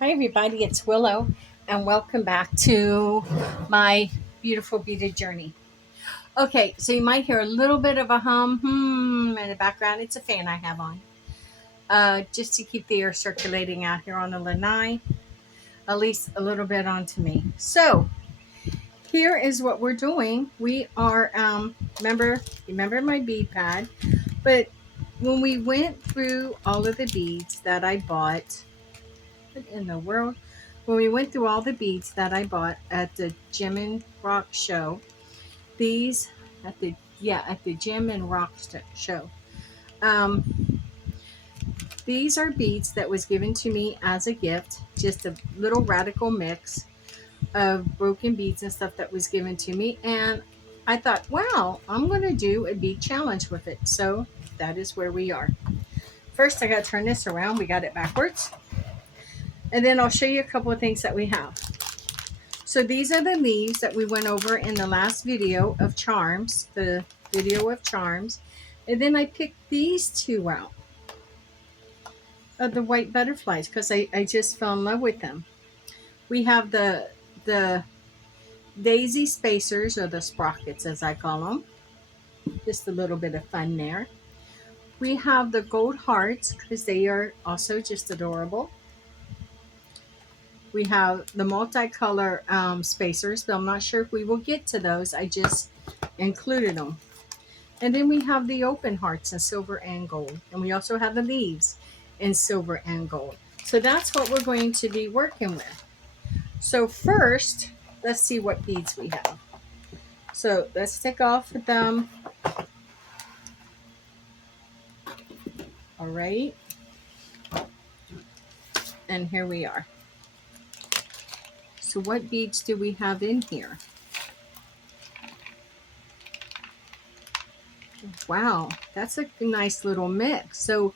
Hi, everybody. It's Willow, and welcome back to my beautiful beaded journey. Okay, so you might hear a little bit of a in the background. It's a fan I have on, just to keep the air circulating out here on the lanai, at least a little bit onto me. So here is what we're doing. We are remember my bead pad, but when we went through all of the beads that I bought. What in the world? When we went through all the beads that I bought at the Gem and Rock show, these at the Gem and Rock show. Um, these are beads that was given to me as a gift, just a little radical mix of broken beads and stuff that was given to me, and I thought, wow, I'm going to do a bead challenge with it. So that is where we are. First, I got to turn this around. We got it backwards, and then I'll show you a couple of things that we have. So these are the leaves that we went over in the last video of charms, the video of charms. And then I picked these two out of the white butterflies because I just fell in love with them. We have the daisy spacers, or the sprockets as I call them. Just a little bit of fun there. We have the gold hearts because they are also just adorable. We have the multicolor spacers, but I'm not sure if we will get to those. I just included them. And then we have the open hearts in silver and gold. And we also have the leaves in silver and gold. So that's what we're going to be working with. So first, let's see what beads we have. So let's take off them. All right. And here we are. So what beads do we have in here? Wow, that's a nice little mix. So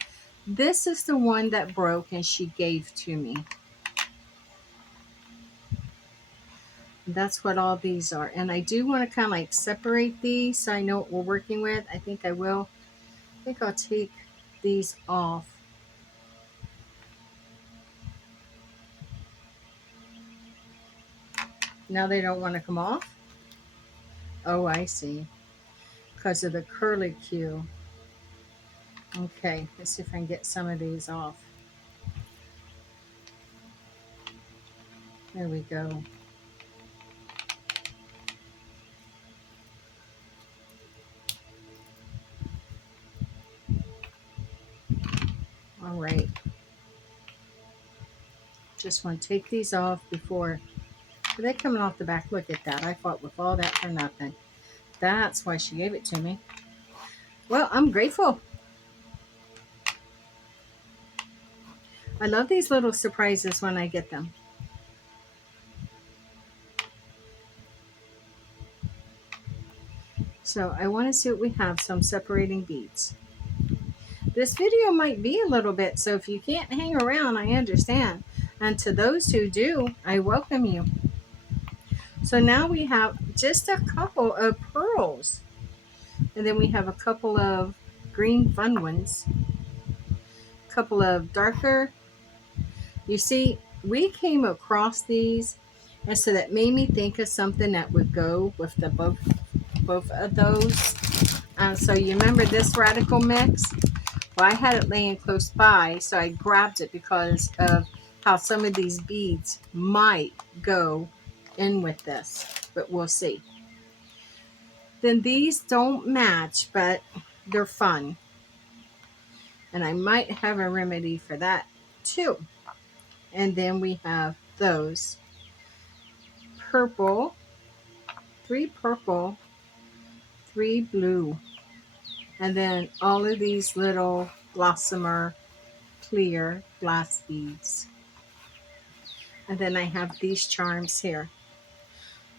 this is the one that broke and she gave to me. That's what all these are. And I do want to kind of like separate these so I know what we're working with. I think I will. I think I'll take these off. Now they don't want to come off. Oh, I see. Because of the curly Q. Okay, let's see if I can get some of these off. There we go. All right. Just want to take these off before. Are they coming off the back? Look at that. I fought with all that for nothing. That's why she gave it to me. Well, I'm grateful. I love these little surprises when I get them. So I want to see what we have. Some separating beads. This video might be a little bit, so if you can't hang around, I understand. And to those who do, I welcome you. So now we have just a couple of pearls. And then we have a couple of green fun ones. A couple of darker. You see, we came across these, and so that made me think of something that would go with the both of those. So you remember this radical mix? Well, I had it laying close by, so I grabbed it because of how some of these beads might go in with this, but we'll see. Then these don't match, but they're fun. And I might have a remedy for that too. And then we have those purple, three, blue, and then all of these little blossomer clear glass beads. And then I have these charms here.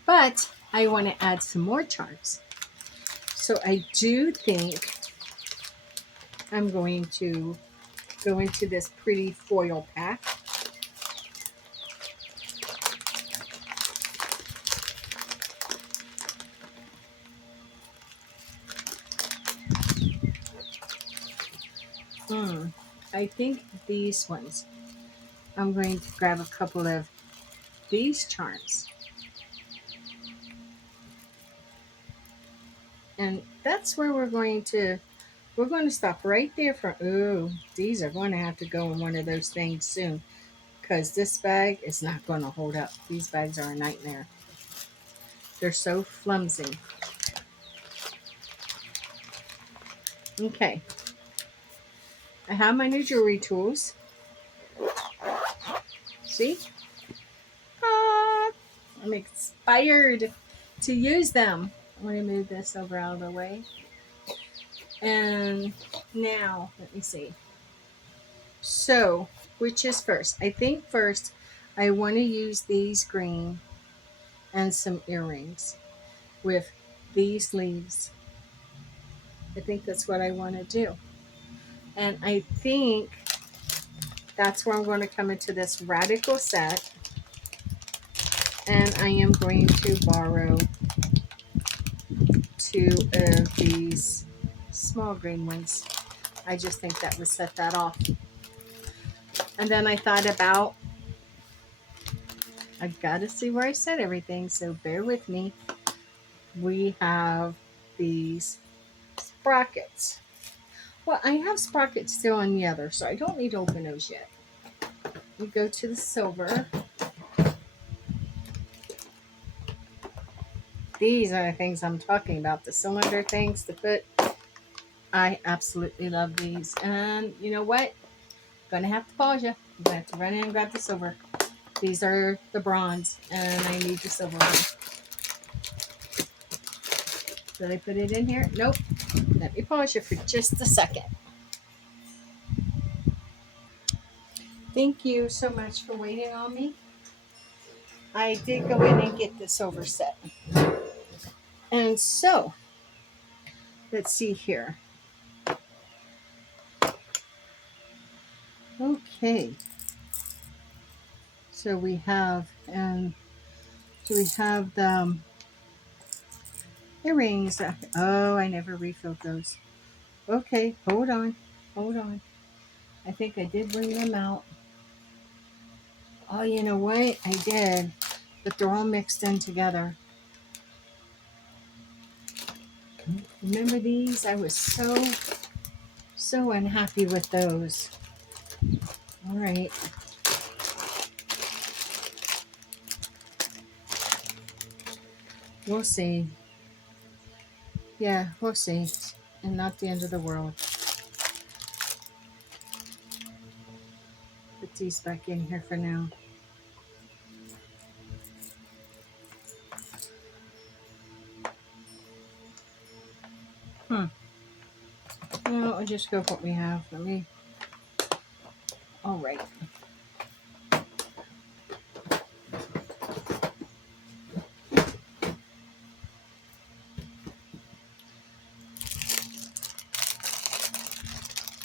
But I want to add some more charms. So I do think I'm going to go into this pretty foil pack. I think these ones. I'm going to grab a couple of these charms. And that's where we're going to stop right there for, ooh, these are going to have to go in one of those things soon because this bag is not going to hold up. These bags are a nightmare. They're so flimsy. Okay. I have my new jewelry tools. See? Ah, I'm inspired to use them. I'm going to move this over out of the way. And now, let me see. So, which is first? I think first I want to use these green and some earrings with these leaves. I think that's what I want to do. And I think that's where I'm going to come into this radical set. And I am going to borrow two of these small green ones. I just think that would set that off. And then I thought about, I gotta see where I set everything, so bear with me. We have these sprockets. Well, I have sprockets still on the other, so I don't need to open those yet. We go to the silver. These are the things I'm talking about, the cylinder things to put. I absolutely love these. And you know what? Gonna have to pause you. I'm gonna have to run in and grab the silver. These are the bronze, and I need the silver one. Did I put it in here? Nope. Let me pause you for just a second. Thank you so much for waiting on me. I did go in and get the silver set. And so, let's see here. Okay. So we have, the earrings. Oh, I never refilled those. Okay, hold on. Hold on. I think I did bring them out. Oh, you know what? I did. But they're all mixed in together. Remember these? I was so unhappy with those. All right. We'll see. Yeah, we'll see. And not the end of the world. Put these back in here for now. No, I'll just go with what we have. Let me. All right.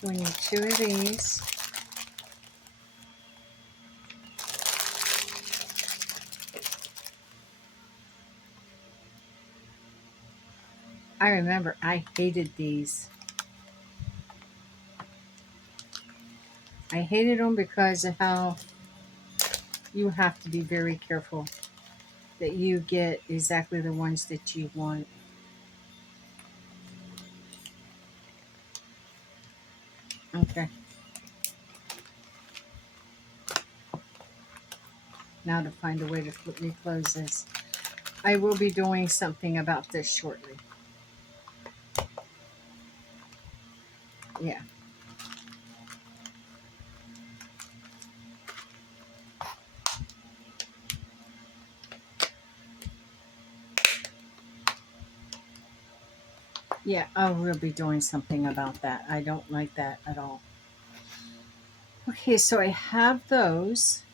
We need two of these. I remember I hated these. I hated them because of how you have to be very careful that you get exactly the ones that you want. Okay. Now to find a way to reclose this. I will be doing something about this shortly. Yeah. Yeah, I will be doing something about that. I don't like that at all. Okay, so I have those.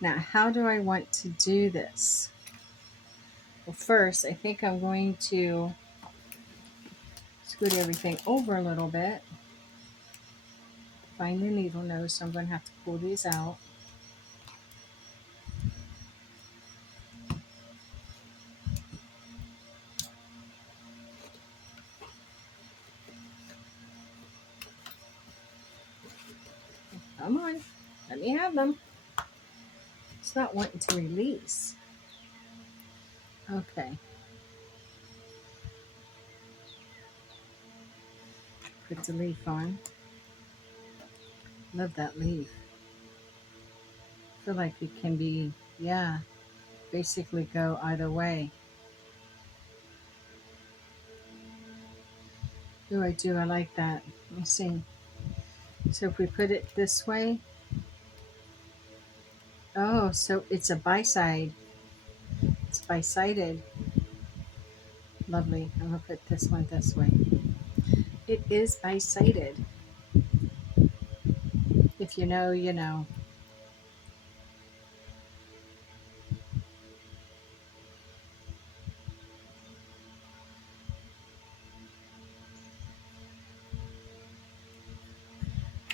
Now, how do I want to do this? Well, first, I think I'm going to scoot everything over a little bit. Find the needle nose, so I'm going to have to pull these out. Come on, let me have them. It's not wanting to release. Okay. Put the leaf on. Love that leaf. Feel like it can be, yeah, basically go either way. Oh, I do. I like that. Let me see. So if we put it this way, oh, so it's a bi-side. It's bi-sided. Lovely. I'm going to put this one this way. It is bi-sided. If you know, you know.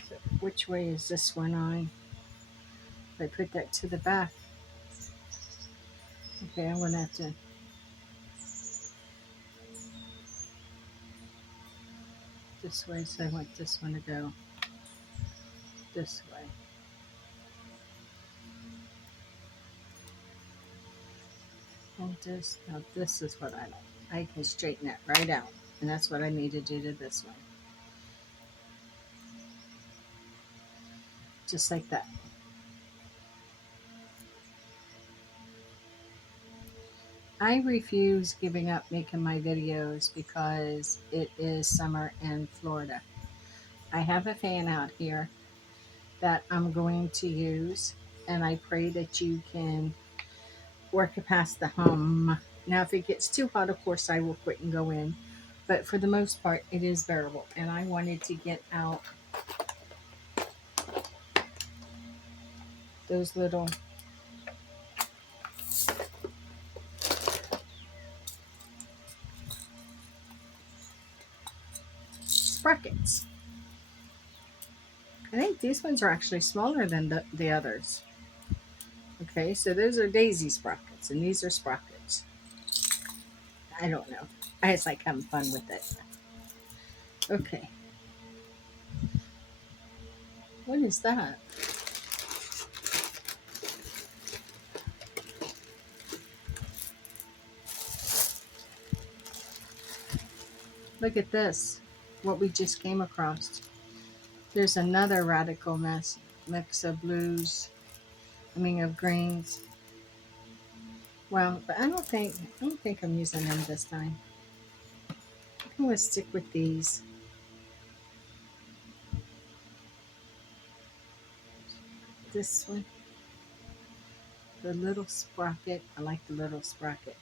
So which way is this one on? If I put that to the back. Okay, I'm going to have to. This way, so I want this one to go this way. And this, now this is what I like. I can straighten it right out. And that's what I need to do to this one. Just like that. I refuse giving up making my videos because it is summer in Florida. I have a fan out here that I'm going to use, and I pray that you can work it past the hum. Now, if it gets too hot, of course, I will quit and go in. But for the most part, it is bearable. And I wanted to get out those little sprockets. I think these ones are actually smaller than the others. Okay, so those are daisy sprockets, and these are sprockets. I don't know. I just like having fun with it. Okay. What is that? Look at this. What we just came across. There's another radical mix of blues. I mean of greens. Well, but I don't think I'm using them this time. I'm gonna stick with these. This one. The little sprocket. I like the little sprocket.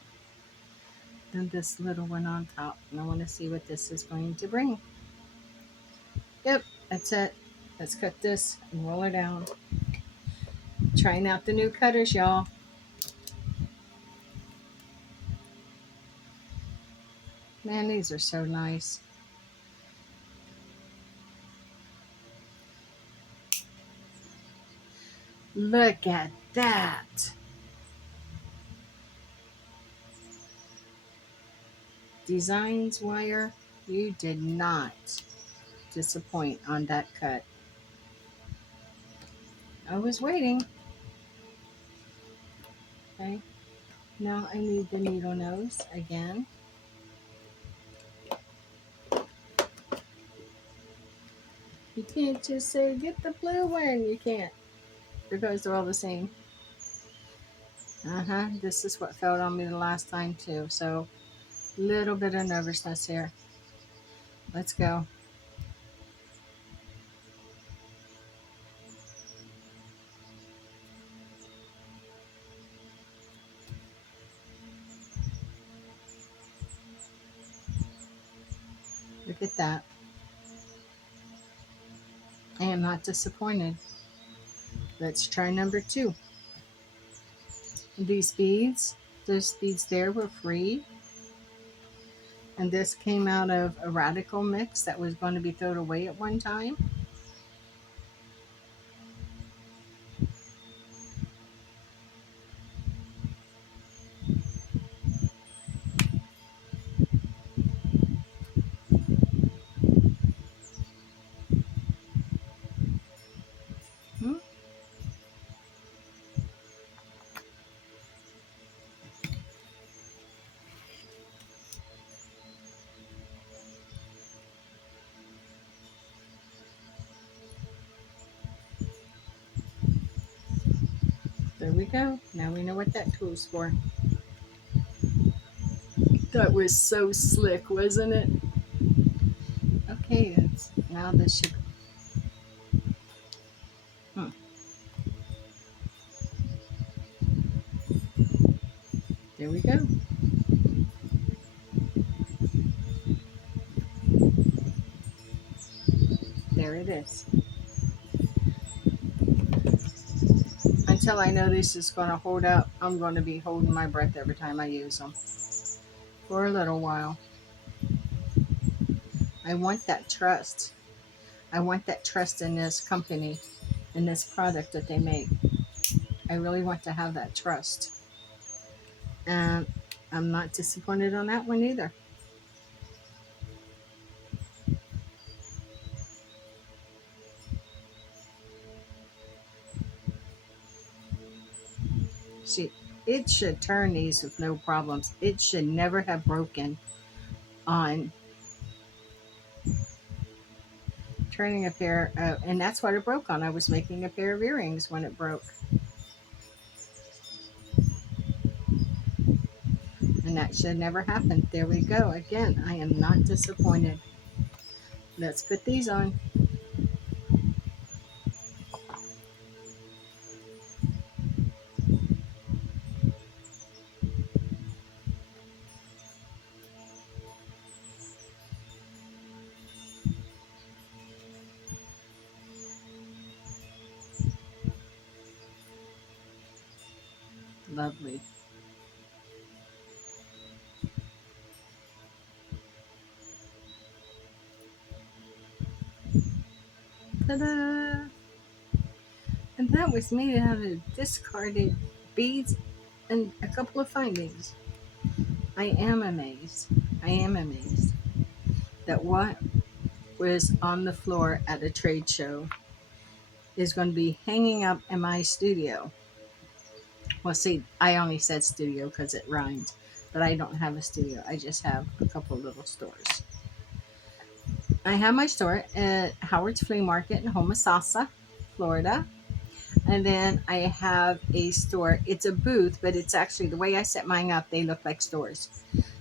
Then this little one on top. And I want to see what this is going to bring. Yep, that's it. Let's cut this and roll it down. Trying out the new cutters, y'all. Man, these are so nice. Look at that. Designs wire, you did not disappoint on that cut. I was waiting. Okay, now I need the needle nose again. You can't just say, get the blue one. You can't, because they're all the same. This is what fell on me the last time too. So, little bit of nervousness here. Let's go. Look at that. I am not disappointed. Let's try number 2. These beads, those beads there were free. And this came out of a radical mix that was going to be thrown away at one time. Hmm? There we go. Now we know what that tool's for. That was so slick, wasn't it? Okay, now this should. Hmm. There we go. There it is. Until I know this is going to hold up, I'm going to be holding my breath every time I use them for a little while. I want that trust. I want that trust in this company, in this product that they make. I really want to have that trust. And I'm not disappointed on that one either. See, it should turn these with no problems. It should never have broken on turning a pair of, and that's what it broke on. I was making a pair of earrings when it broke. And that should never happen. There we go. Again, I am not disappointed. Let's put these on. Lovely. Ta-da! And that was made out of discarded beads and a couple of findings. I am amazed. I am amazed that what was on the floor at a trade show is going to be hanging up in my studio. Well, see, I only said studio because it rhymed, but I don't have a studio. I just have a couple little stores. I have my store at Howard's Flea Market in Homosassa, Florida. And then I have a store. It's a booth, but it's actually the way I set mine up, they look like stores.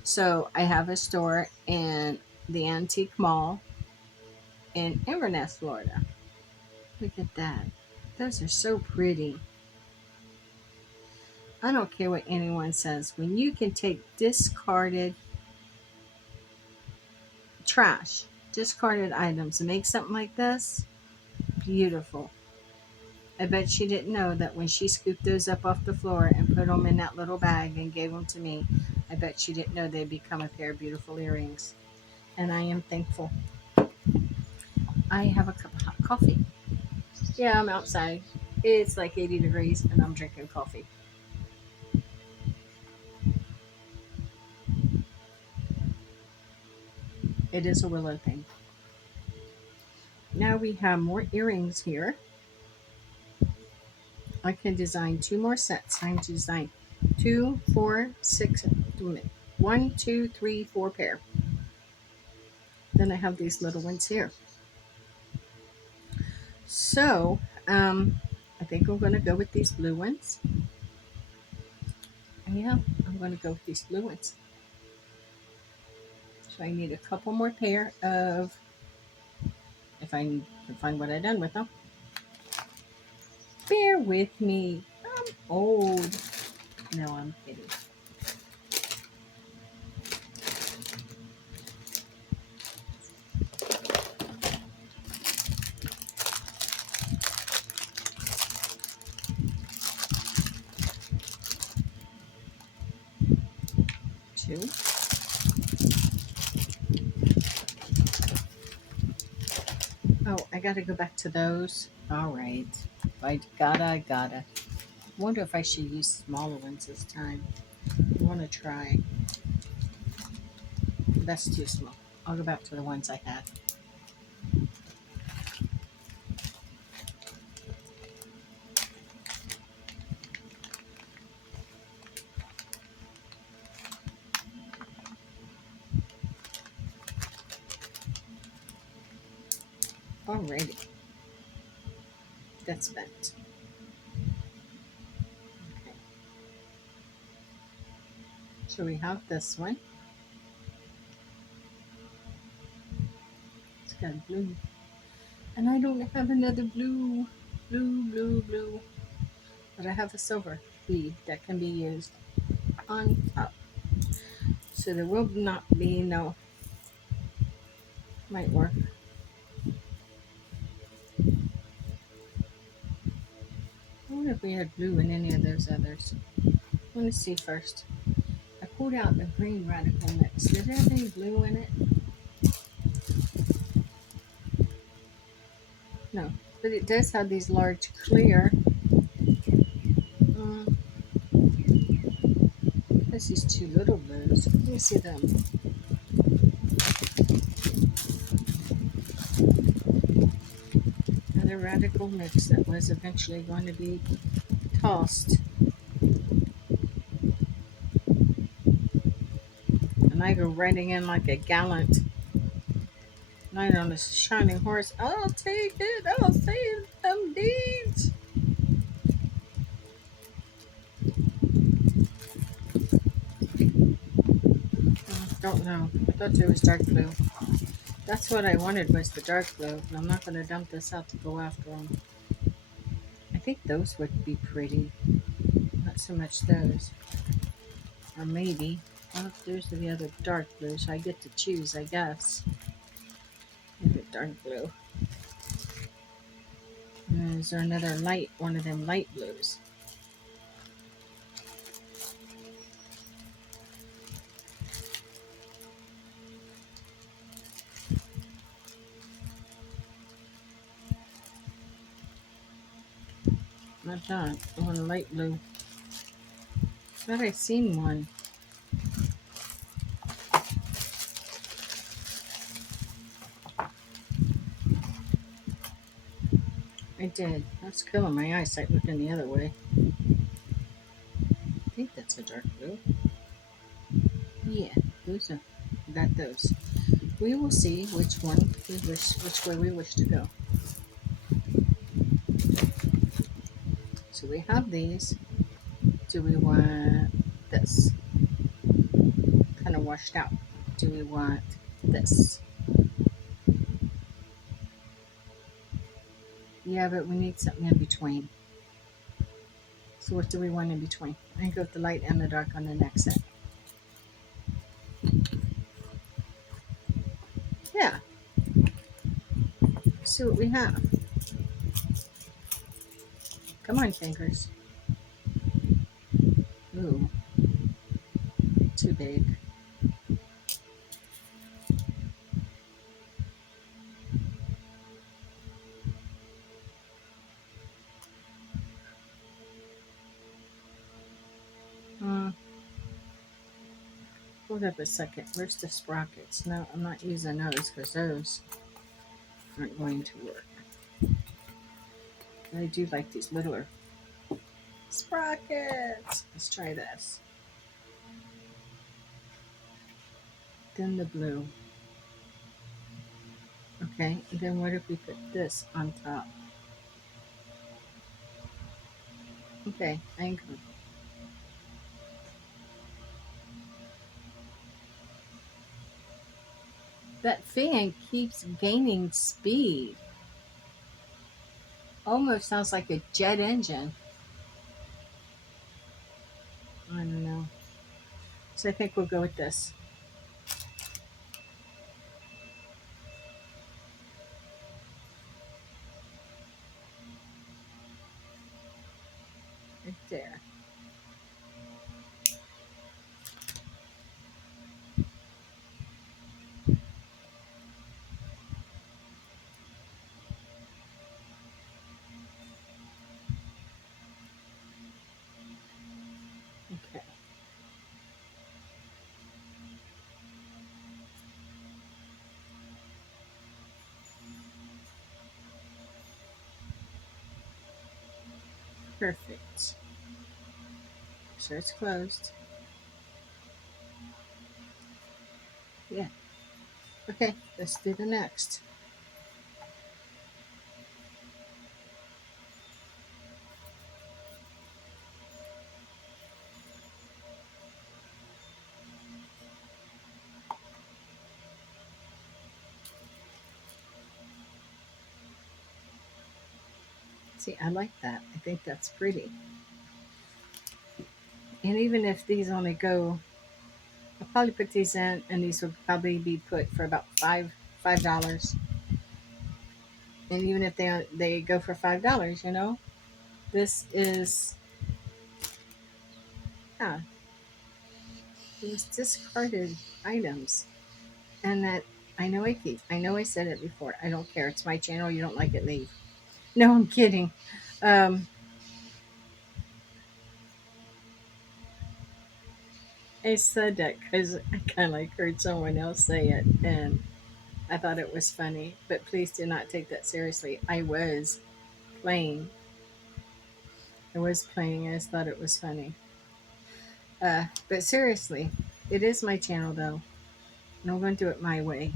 So I have a store in the Antique Mall in Inverness, Florida. Look at that. Those are so pretty. I don't care what anyone says. When you can take discarded trash, discarded items, and make something like this, beautiful. I bet she didn't know that when she scooped those up off the floor and put them in that little bag and gave them to me, I bet she didn't know they'd become a pair of beautiful earrings. And I am thankful. I have a cup of hot coffee. Yeah, I'm outside. It's like 80 degrees and I'm drinking coffee. It is a willow thing. Now we have more earrings here. I can design two more sets. I can design 2, 4, 6, 1, 2, 3, 4 pair. Then I have these little ones here. So, I think I'm going to go with these blue ones. Yeah, I'm going to go with these blue ones. So I need a couple more pair of, if I can find what I done with them. Bear with me. I'm old. No, I'm kidding. Two. Oh, I got to go back to those. All right. I gotta. Wonder if I should use smaller ones this time. I want to try. That's too small. I'll go back to the ones I had. Alrighty. That's bent. So we have this one. It's got blue. And I don't have another blue. Blue. But I have a silver bead that can be used on top. So there will not be no, might work. I wonder if we had blue in any of those others. I want to see first. I pulled out the green radical mix. Did it have any blue in it? No. But it does have these large clear. Mm, there's these two little blues. Let me see them. Another radical mix that was eventually going to be tossed. And I go riding in like a gallant knight on a shining horse. I'll take it. I'll save them beads. Don't know. I thought it was dark blue. That's what I wanted was the dark blue. And I'm not going to dump this out to go after them. I think those would be pretty. Not so much those. Or maybe. Well, those are the other dark blues. So I get to choose, I guess. Maybe dark blue. Is there another light, one of them light blues? Not that. I want a light blue. I thought I seen one. I did. That's killing my eyesight looking the other way. I think that's a dark blue. Yeah, those are. Got those. We will see which one we wish, which way we wish to go. So we have these. Do we want this? Kind of washed out. Do we want this? Yeah, but we need something in between. So what do we want in between? I can go with the light and the dark on the next set. Yeah. See what we have. Come on, fingers. Ooh. Too big. Hold up a second. Where's the sprockets? No, I'm not using those because those aren't going to work. I do like these littler sprockets. Let's try this. Then the blue. Okay, and then what if we put this on top? Okay, anchor. That fan keeps gaining speed. Almost sounds like a jet engine. I don't know. So I think we'll go with this. Right there. Okay. Perfect. Sure it's closed. Yeah. Okay, let's do the next. See, I like that. I think that's pretty. And even if these only go, I'll probably put these in, and these will probably be put for about $5. And even if they go for $5, this is, yeah, it was discarded items. And that, I know I said it before. I don't care. It's my channel. You don't like it, leave. No, I'm kidding. Um, I said that because I kind of like heard someone else say it, and I thought it was funny. But please do not take that seriously. Playing. I was playing. I just thought it was funny. But seriously, it is my channel though, and I'm going to do it my way.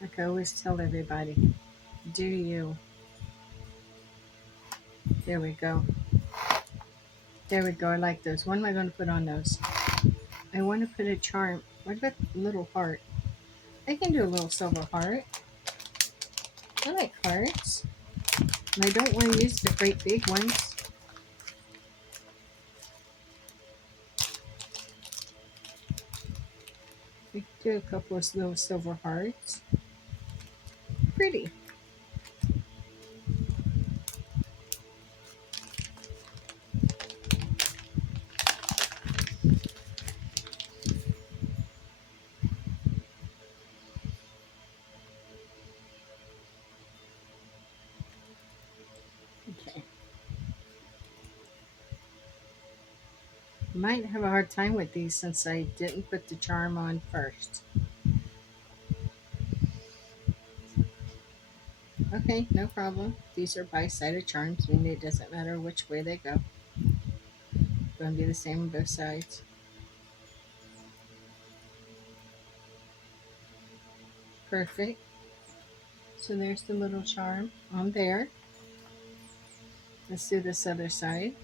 Like I always tell everybody, do you. There we go. There we go. I like those. What am I going to put on those? I want to put a charm. What about a little heart? I can do a little silver heart. I like hearts. And I don't want to use the great big ones. We can do a couple of little silver hearts. Pretty. Okay. Might have a hard time with these since I didn't put the charm on first. Okay, no problem. These are bi-sided charms, meaning it doesn't matter which way they go. Going to be the same on both sides. Perfect. So there's the little charm on there. Let's do this other side.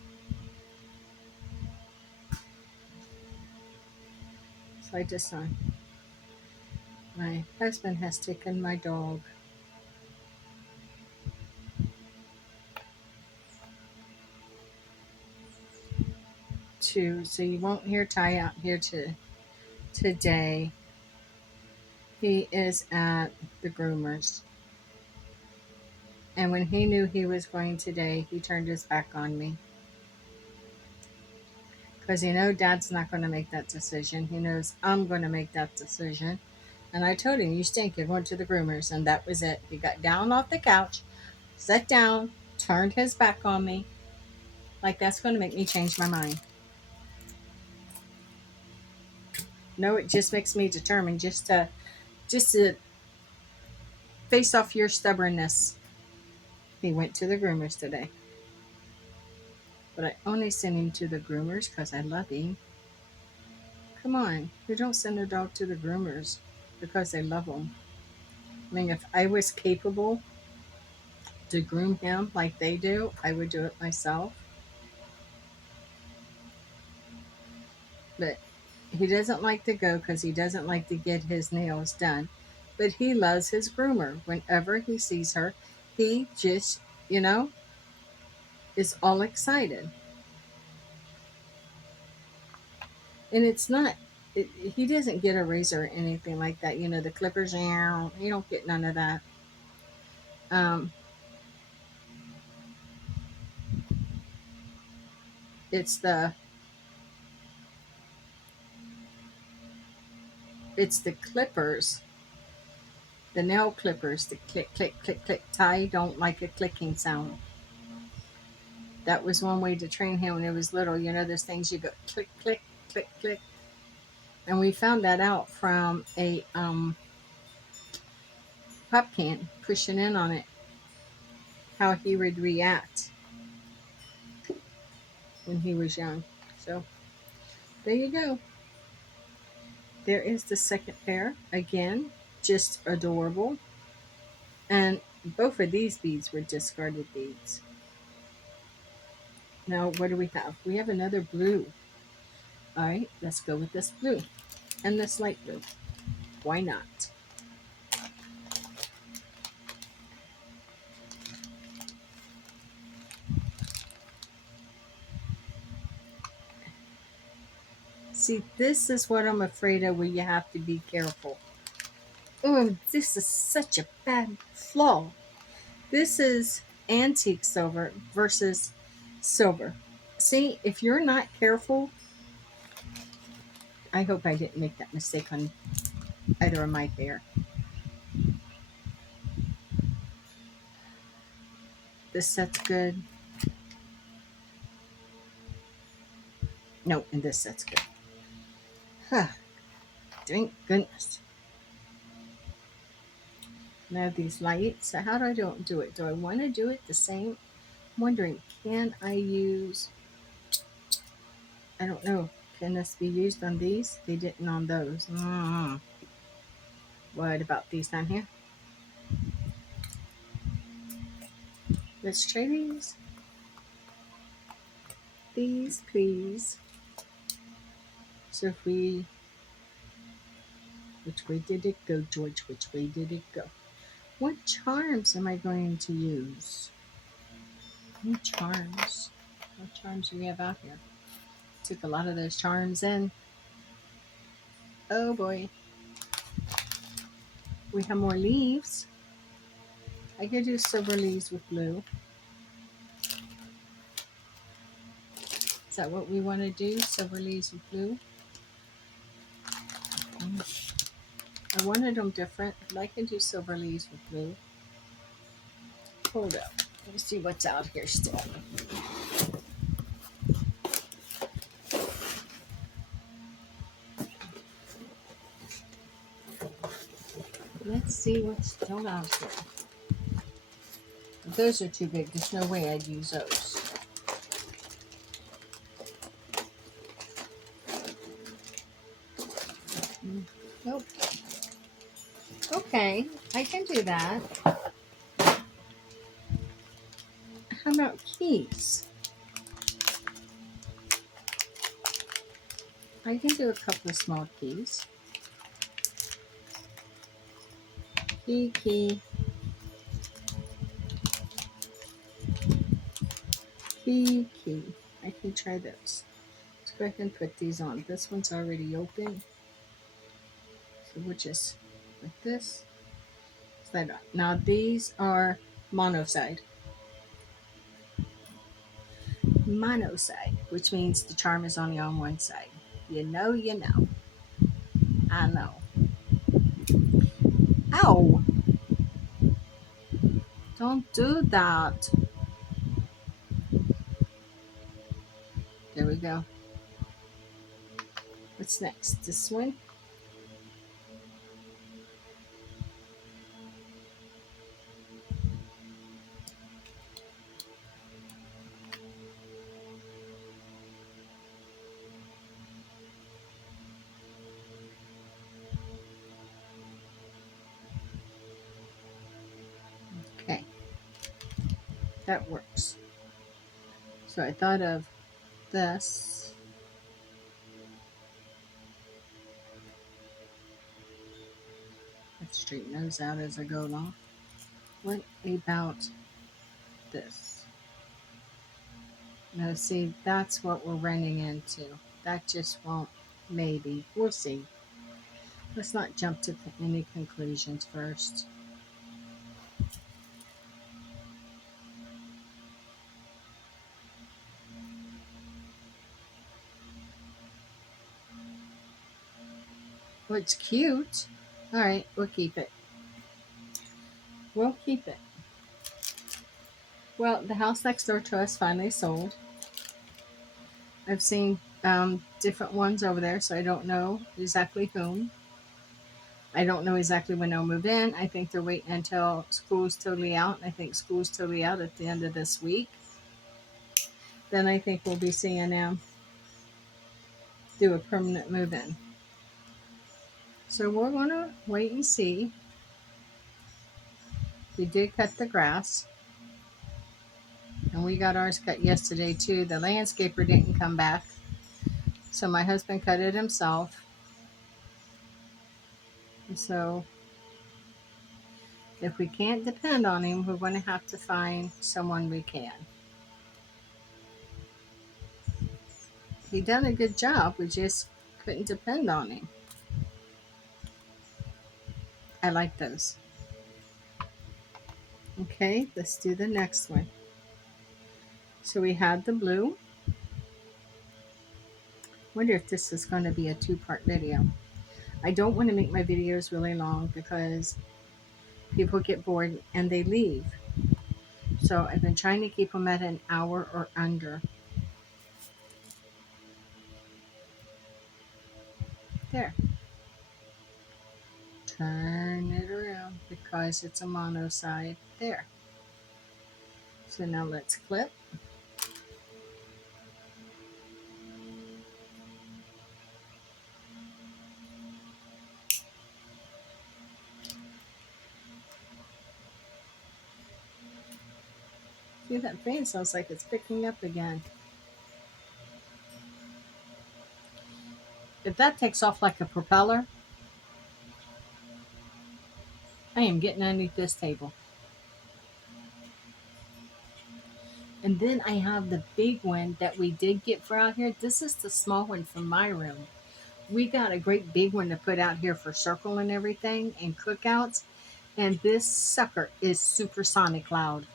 Slide this on. My husband has taken my dog to, so you won't hear Ty out here today. He is at the groomers. And when he knew he was going today, he turned his back on me. Because Dad's not going to make that decision. He knows I'm going to make that decision. And I told him, you stink, you're going to the groomers. And that was it. He got down off the couch, sat down, turned his back on me. Like that's going to make me change my mind. No, it just makes me determined just to face off your stubbornness. He went to the groomers today. But I only send him to the groomers because I love him. Come on, you don't send a dog to the groomers because they love him. I mean, if I was capable to groom him like they do, I would do it myself. But he doesn't like to go because he doesn't like to get his nails done. But he loves his groomer. Whenever he sees her, he just, is all excited. And it's not, he doesn't get a razor or anything like that. The clippers, you don't get none of that. Um, it's the clippers, the nail clippers, the click, click, click, click. Ty don't like a clicking sound. That was one way to train him when he was little. Those things you go click, click, click, click. And we found that out from a pop can, pushing in on it, how he would react when he was young. So there you go. There is the second pair. Again, just adorable. And both of these beads were discarded beads. Now, what do we have? We have another blue. All right, let's go with this blue and this light blue. Why not? See, this is what I'm afraid of where you have to be careful. Oh, this is such a bad flaw. This is antique silver versus silver. See, if you're not careful, I hope I didn't make that mistake on either of my hair. This set's good. No, and this set's good. Huh, thank goodness. Now these lights. So how do I do it? Do I want to do it the same? I'm wondering, can I use, I don't know, can this be used on these? They didn't on those. What about these down here? Let's try these. These, please. So if we, which way did it go, George? Which way did it go? What charms am I going to use? What charms? What charms do we have out here? Took a lot of those charms in. Oh boy. We have more leaves. I could do silver leaves with blue. Is that what we want to do? Silver leaves with blue? I wanted them different, but I can do silver leaves with blue. Hold up. Let me see what's out here still. Let's see what's still out here. Those are too big. There's no way I'd use those. Nope. Okay, I can do that. How about keys? I can do a couple of small keys. Key, key. Key, key. I can try those. Let's go ahead and put these on. This one's already open. So we'll just like this. Slide on. Now these are monoside. Monoside, which means the charm is only on one side. You know, you know. I know. Ow! Don't do that. There we go. What's next? This one? Okay. That works. So I thought of this. Let's straighten those out as I go along. What about this? Now, see, that's what we're running into. That just won't, maybe. We'll see. Let's not jump to any conclusions first. Well, it's cute. All right, we'll keep it. We'll keep it. Well, the house next door to us finally sold. I've seen different ones over there, so I don't know exactly whom. I don't know exactly when they'll move in. I think they're waiting until school's totally out. I think school's totally out at the end of this week. Then I think we'll be seeing them do a permanent move in. So we're going to wait and see. We did cut the grass. And we got ours cut yesterday too. The landscaper didn't come back. So my husband cut it himself. So if we can't depend on him, we're going to have to find someone we can. He done a good job. We just couldn't depend on him. I like those. Okay, let's do the next one. So we had the blue. Wonder if this is going to be a two-part video. I don't want to make my videos really long because people get bored and they leave. So I've been trying to keep them at an hour or under. There. Turn it around because it's a mono side. There. So now let's clip. See, that fan sounds like it's picking up again. If that takes off like a propeller, I am getting underneath this table. And then I have the big one that we did get for out here. This is the small one from my room. We got a great big one to put out here for circle and everything and cookouts. And this sucker is supersonic loud.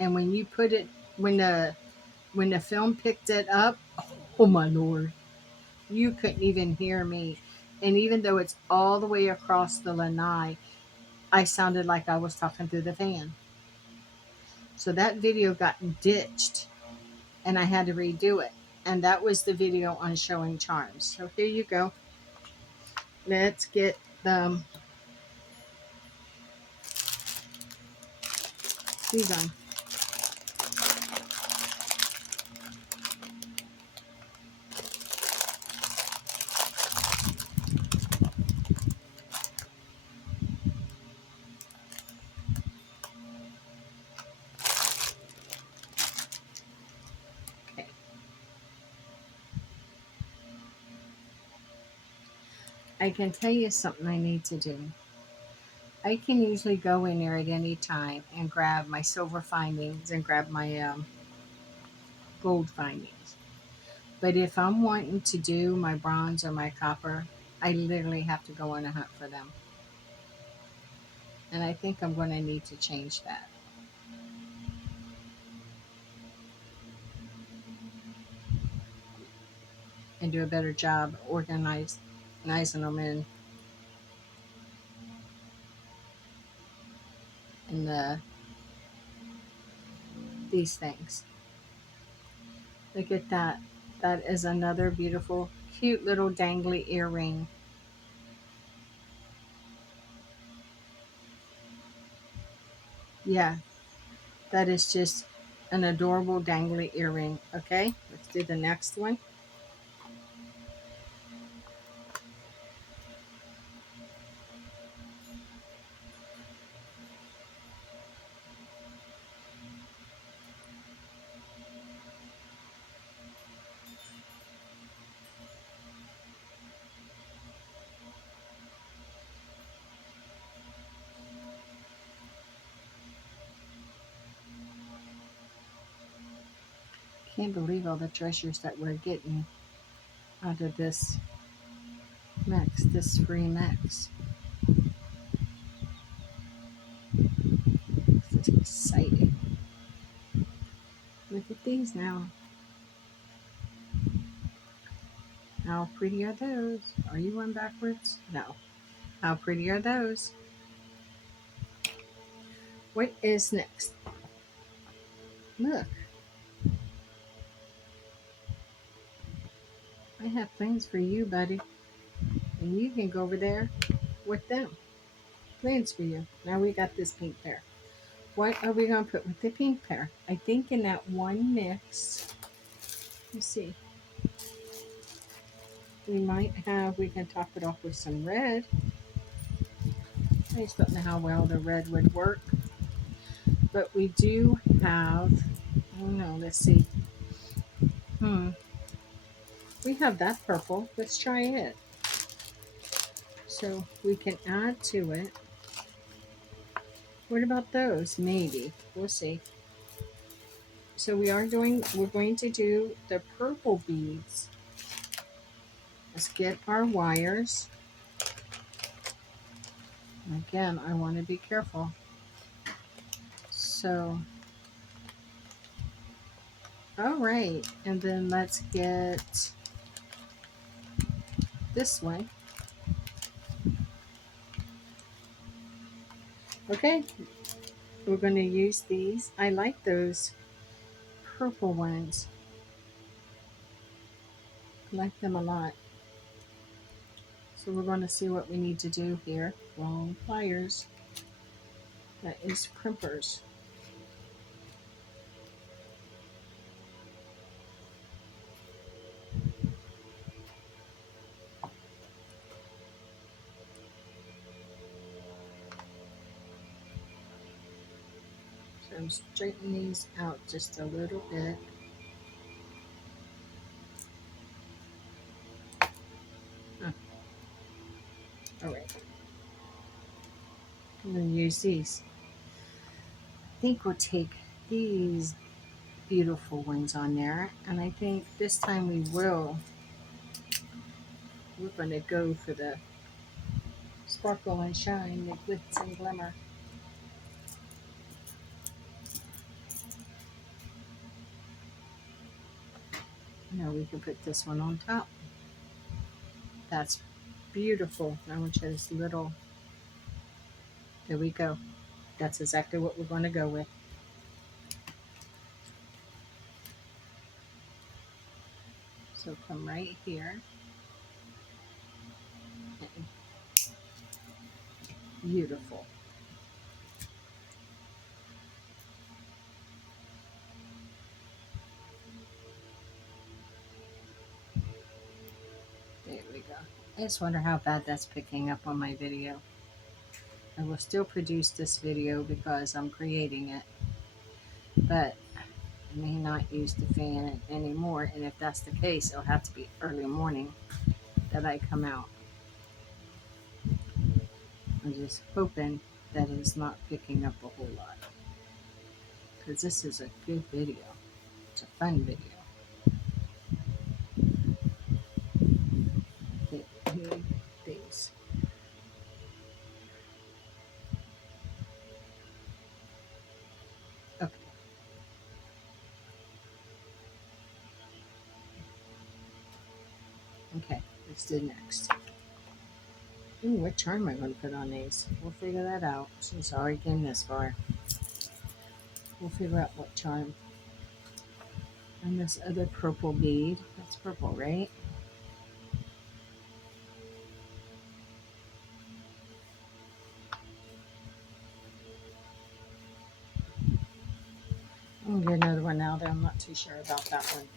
And when you put it, when the film picked it up, oh my lord, you couldn't even hear me. And even though it's all the way across the lanai, I sounded like I was talking through the fan. So that video got ditched and I had to redo it. And that was the video on showing charms. So here you go. Let's get these on. Okay. I can tell you something I need to do. I can usually go in there at any time and grab my silver findings and grab my gold findings. But if I'm wanting to do my bronze or my copper, I literally have to go on a hunt for them. And I think I'm going to need to change that. And do a better job organizing them in these things. Look at that. That is another beautiful, cute little dangly earring. Yeah, that is just an adorable dangly earring. Okay, let's do the next one. Can't believe all the treasures that we're getting out of this mix, this free mix. This is exciting. Look at these now. How pretty are those? Are you one backwards? No. How pretty are those? What is next? Look. I have plans for you, buddy. And you can go over there with them. Plans for you. Now we got this pink pair. What are we going to put with the pink pair? I think in that one mix, let's see. We can top it off with some red. I just don't know how well the red would work. But we do have, I don't know, let's see. We have that purple. Let's try it. So we can add to it. What about those? Maybe. We'll see. So we're going to do the purple beads. Let's get our wires. Again, I want to be careful. So, all right. And then let's get this one. Okay. We're going to use these. I like those purple ones. I like them a lot. So we're going to see what we need to do here. Wrong pliers. That is crimpers. So I'm straightening these out just a little bit. All right. I'm going to use these. I think we'll take these beautiful ones on there. And I think this time we're going to go for the sparkle and shine, the glitz and glimmer. Now we can put this one on top. That's beautiful. I want you this little, there we go. That's exactly what we're going to go with. So come right here. Okay. Beautiful. There we go. I just wonder how bad that's picking up on my video. I will still produce this video because I'm creating it, but I may not use the fan anymore, and if that's the case, it'll have to be early morning that I come out. I'm just hoping that it's not picking up a whole lot, because this is a good video. It's a fun video. Get these. Okay. Okay, let's do next. Ooh, what charm am I going to put on these? We'll figure that out since I already came this far. We'll figure out what charm. And this other purple bead. That's purple, right? I'm going to get another one out there. I'm not too sure about that one.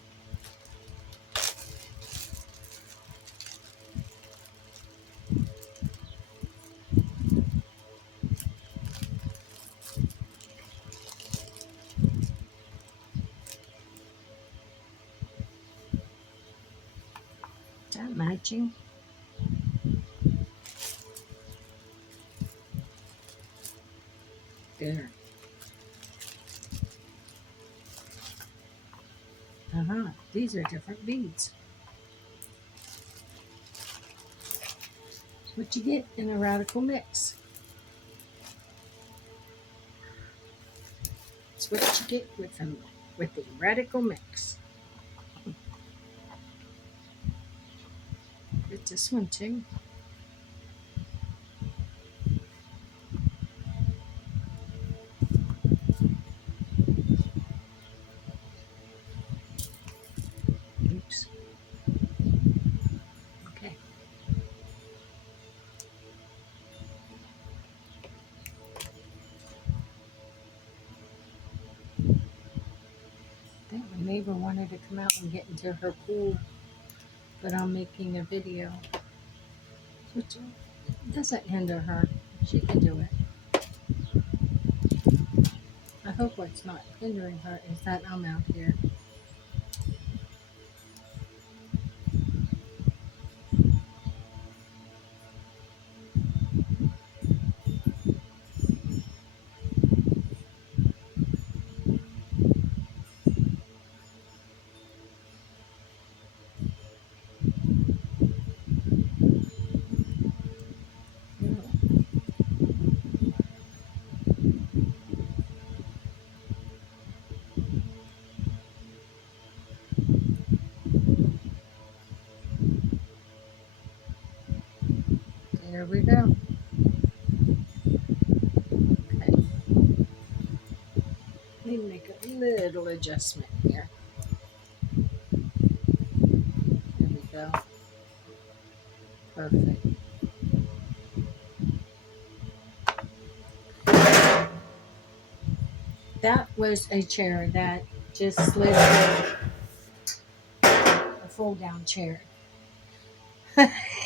Is that matching? There. Uh-huh. These are different beads. It's what you get in a radical mix. It's what you get with the radical mix. Get this one too. Oops. Okay. That my neighbor wanted to come out and get into her pool, but I'm making a video. Which doesn't hinder her. She can do it. I hope what's not hindering her is that I'm out here. little adjustment here. There we go. Perfect. That was a chair that just slid through, a fold down chair.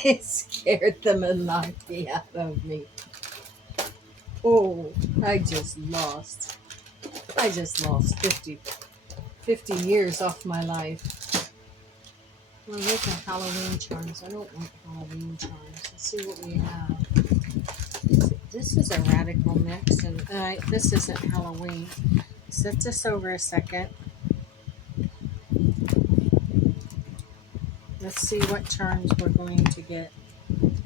It scared the malarkey out of me. Oh, I just lost 50 years off my life. Well, look at Halloween charms. I don't want Halloween charms. Let's see what we have. This is a radical mix, and this isn't Halloween. Set this over a second. Let's see what charms we're going to get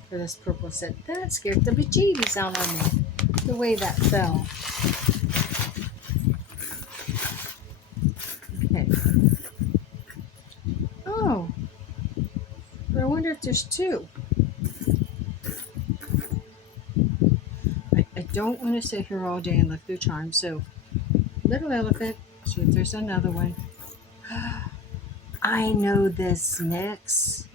for this purple set. That scared the bejeebies out of me, the way that fell. Okay. Oh, I wonder if there's two. I don't want to sit here all day and look through charms, so little elephant, see if there's another one. I know this mix.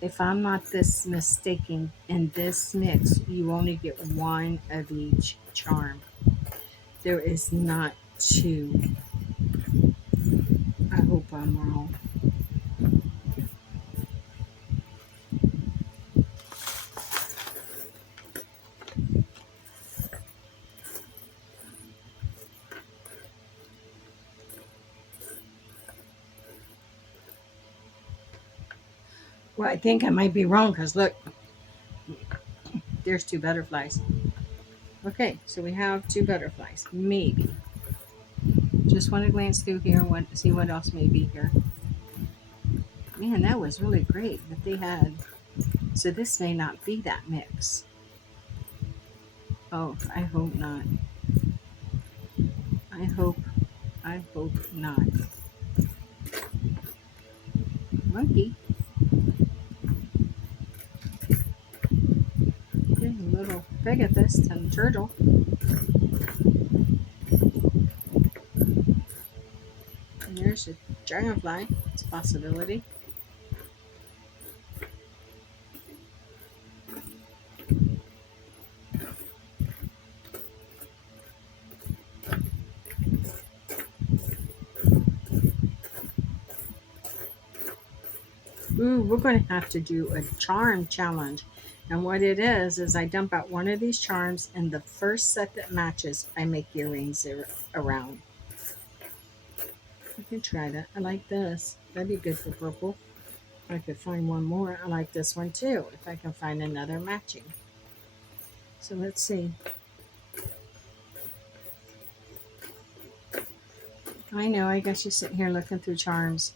If I'm not this mistaken, in this mix, you only get one of each charm. There is not two. I hope I'm wrong. Well, I think I might be wrong because look, there's two butterflies. Okay, so we have two butterflies, maybe. Just want to glance through here and see what else may be here. Man, that was really great that they had. So this may not be that mix. Oh, I hope not. I hope not. Monkey. There's a little Pegasus and turtle. And there's a dragonfly. It's a possibility. Ooh, we're going to have to do a charm challenge. And what it is I dump out one of these charms, and the first set that matches, I make earrings around. I can try that. I like this. That'd be good for purple. I could find one more. I like this one too, if I can find another matching. So let's see. I know, I guess you're sitting here looking through charms.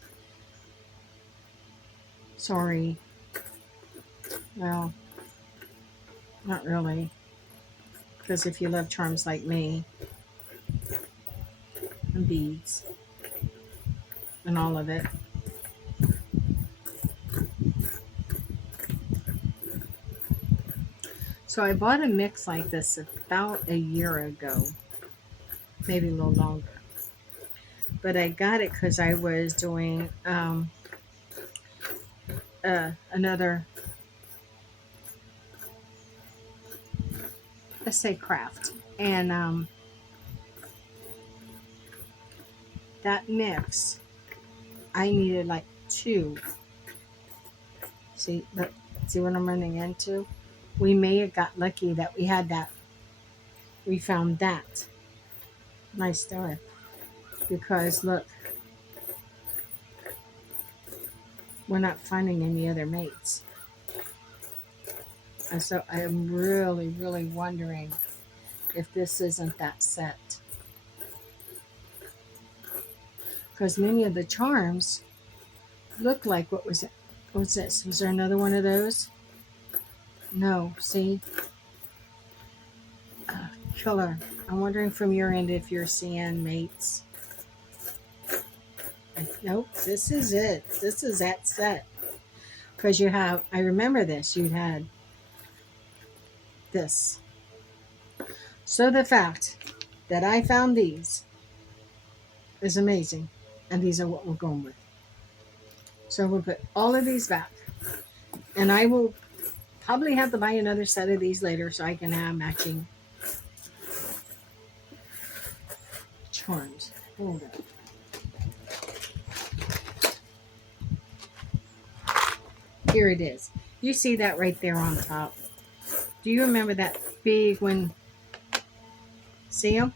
Sorry. Well, not really. Because if you love charms like me, and beads, and all of it. So I bought a mix like this about a year ago, maybe a little longer. But I got it because I was doing another, let's say, craft. And that mix, I needed like two. See what I'm running into? We may have got lucky that we had that. We found that. Nice star. Because look, we're not finding any other mates. And so I'm really, really wondering if this isn't that set. Because many of the charms look like, what was it? What was this? Was there another one of those? No, see? Killer. I'm wondering from your end if you're seeing mates. Nope, this is it. This is that set. Because you have, I remember this, you had this. So the fact that I found these is amazing. And these are what we're going with. So we'll put all of these back. And I will probably have to buy another set of these later so I can have matching charms. Hold on. Here it is. You see that right there on top. Do you remember that big one? See them?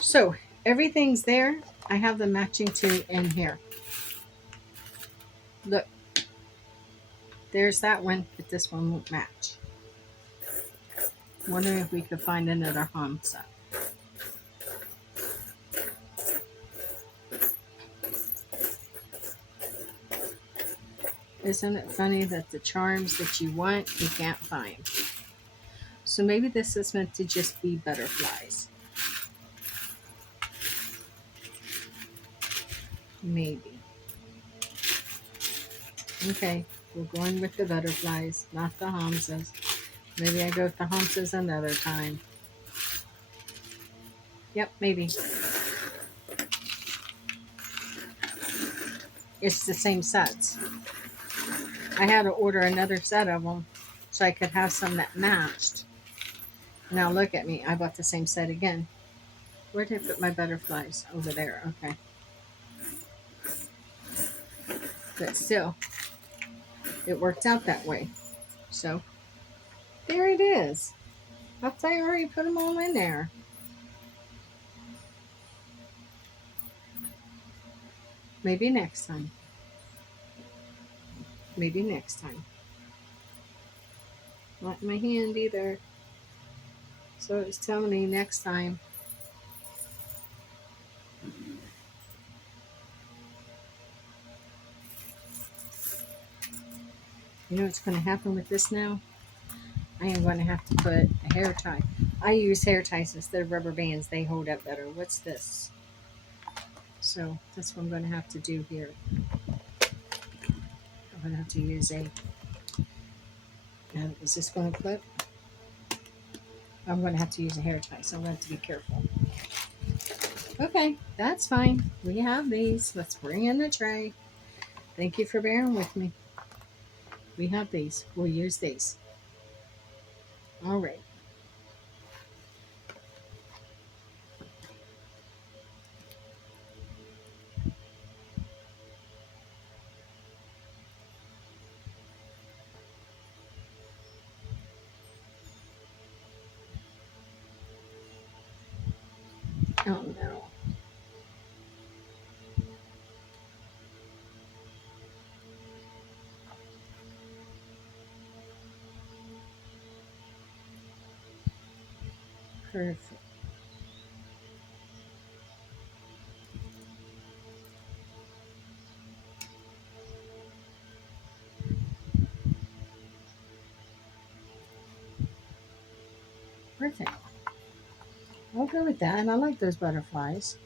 So everything's there. I have the matching to in here. Look, there's that one, but this one won't match. Wondering if we could find another hum set. Isn't it funny that the charms that you want, you can't find? So maybe this is meant to just be butterflies. Maybe. Okay, we're going with the butterflies, not the hamsas. Maybe I go with the hamsas another time. Yep, maybe. It's the same sets. I had to order another set of them so I could have some that matched. Now look at me. I bought the same set again. Where did I put my butterflies? Over there. Okay. But still, it worked out that way. So, there it is. I thought I already put them all in there. Maybe next time. Maybe next time. Not in my hand either. So it's telling me next time. You know what's going to happen with this now? I am going to have to put a hair tie. I use hair ties instead of rubber bands. They hold up better. What's this? So that's what I'm going to have to do here. I'm going to have to use a... is this going to clip? I'm going to have to use a hair tie, so I'm going to have to be careful. Okay, that's fine. We have these. Let's bring in the tray. Thank you for bearing with me. We have these. We'll use these. All right. Oh no. Perfect. Perfect. I'll go with that. And I like those butterflies.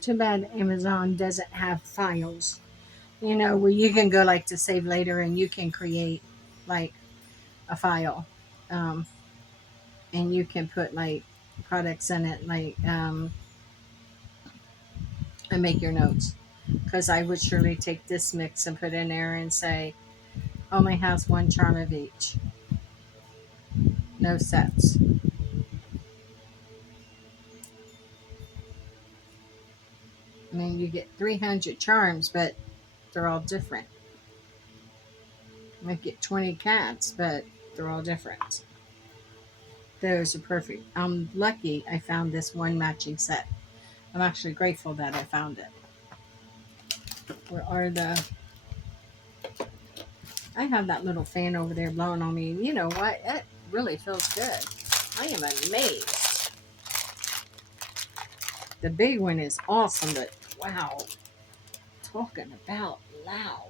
Too bad Amazon doesn't have files. You know, where you can go like to save later and you can create like a file. Um, and you can put like products in it, like, and make your notes. Because I would surely take this mix and put in there and say, only has one charm of each. No sets. I mean, you get 300 charms, but they're all different. You might get 20 cats, but they're all different. Those are perfect. I'm lucky I found this one matching set. I'm actually grateful that I found it. Where are the... I have that little fan over there blowing on me. You know what? It really feels good. I am amazed. The big one is awesome, but wow. Talking about loud.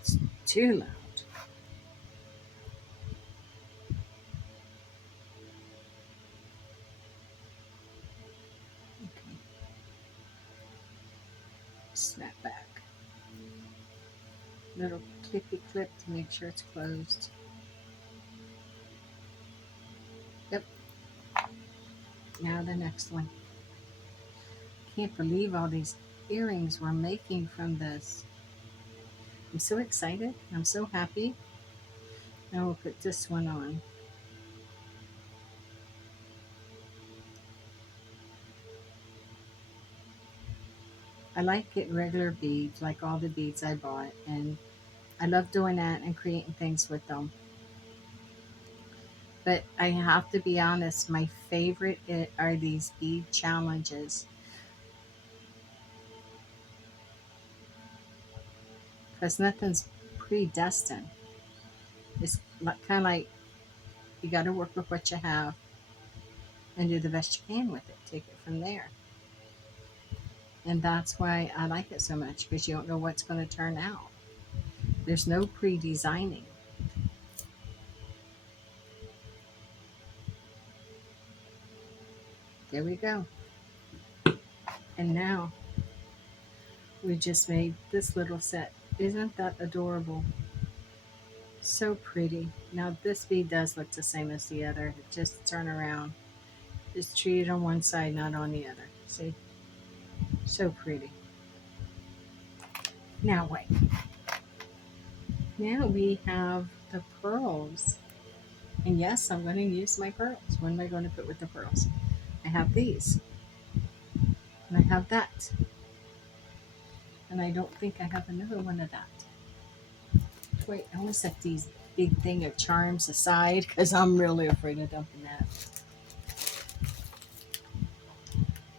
It's too loud. little clippy clip to make sure it's closed. Yep. Now the next one. Can't believe all these earrings we're making from this. I'm so excited. I'm so happy. Now we'll put this one on. I like getting regular beads, like all the beads I bought, and I love doing that and creating things with them. But I have to be honest, my favorite are these bead challenges because nothing's predestined. It's kind of like you got to work with what you have and do the best you can with it. Take it from there. And that's why I like it so much because you don't know what's going to turn out. There's no pre designing. There we go. And now we just made this little set. Isn't that adorable? So pretty. Now this bead does look the same as the other. Just turn around. Just treat it on one side, not on the other. See? So pretty. Now wait. Now we have the pearls. And yes, I'm going to use my pearls. What am I going to put with the pearls? I have these. And I have that. And I don't think I have another one of that. Wait, I want to set these big thing of charms aside because I'm really afraid of dumping that.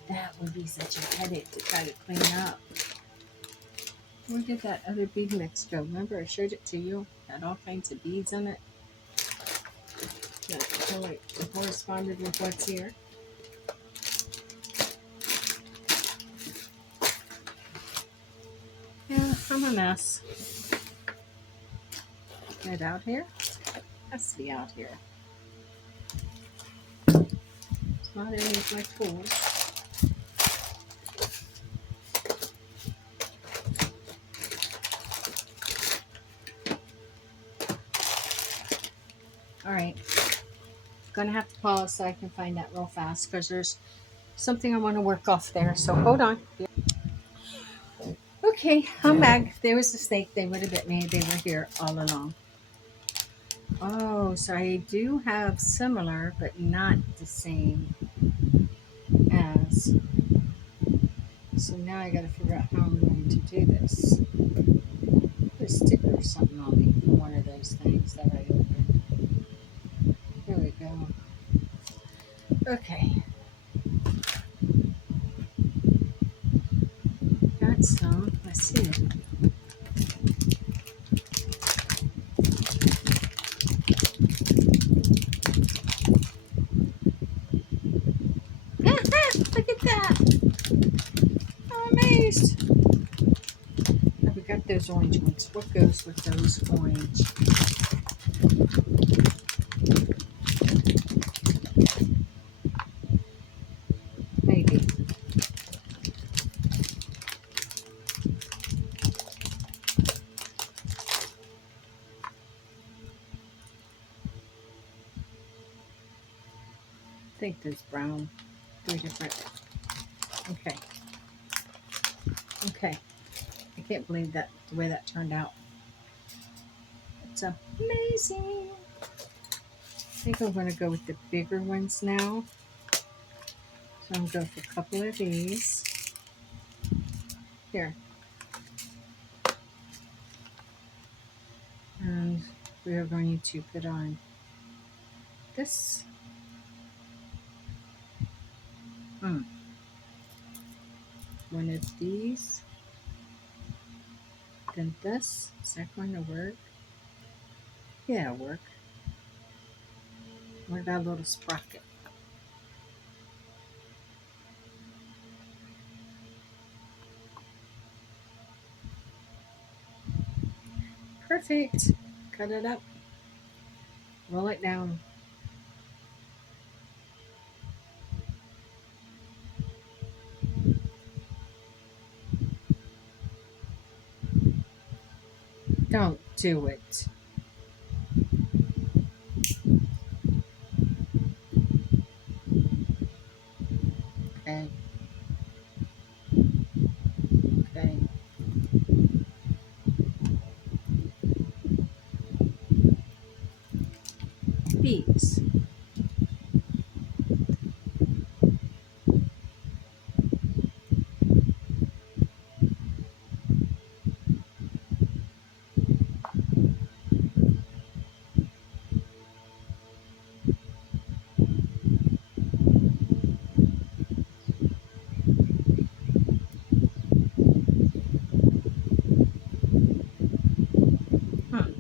That would be such a headache to try to clean up. Where did that other bead mix go? Remember I showed it to you? Had all kinds of beads in it. That totally corresponded with what's here. Yeah, I'm a mess. Get it out here? Has to be out here. It's not any of my tools. Alright. Gonna have to pause so I can find that real fast because there's something I want to work off there. So hold on. Okay, I'm back. There was a snake. They would have bit me. They were here all along. Oh, so I do have similar, but not the same as. So now I got to figure out how I'm going to do this. Put a sticker or something on me for one of those things that I opened. Here we go. Okay. Got some. Let's see. Look at that. I'm amazed. Oh, we got those orange ones. What goes with those orange? Maybe. I think there's brown. Three different. Okay. Okay. I can't believe that the way that turned out. It's amazing. I think I'm going to go with the bigger ones now. So I'm going to go for a couple of these. Here. And we are going to put on this. One of these. Then this. Is that going to work? Yeah, it'll work. What about a little sprocket? Perfect. Cut it up. Roll it down. Don't do it. Okay. Okay. Bees. Hmm.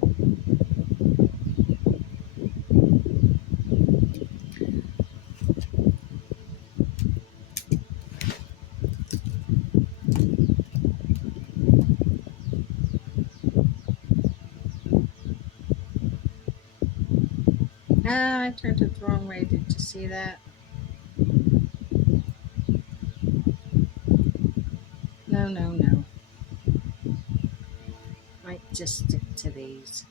Ah, I turned it the wrong way. Did you see that? No, no, no. Might just stick to these.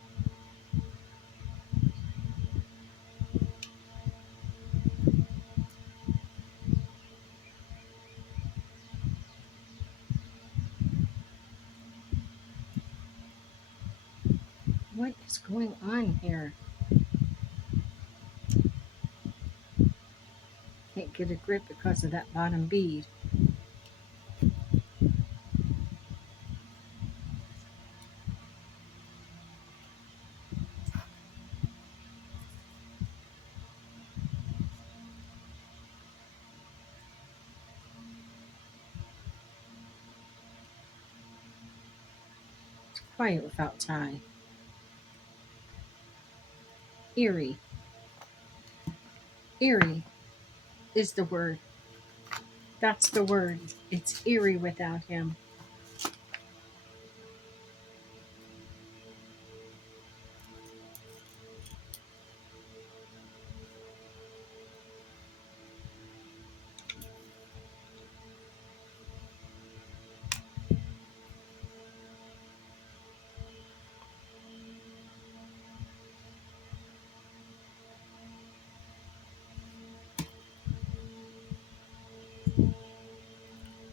What is going on here? Can't get a grip because of that bottom bead. Quiet without tie. Eerie. Eerie is the word. That's the word. It's eerie without him.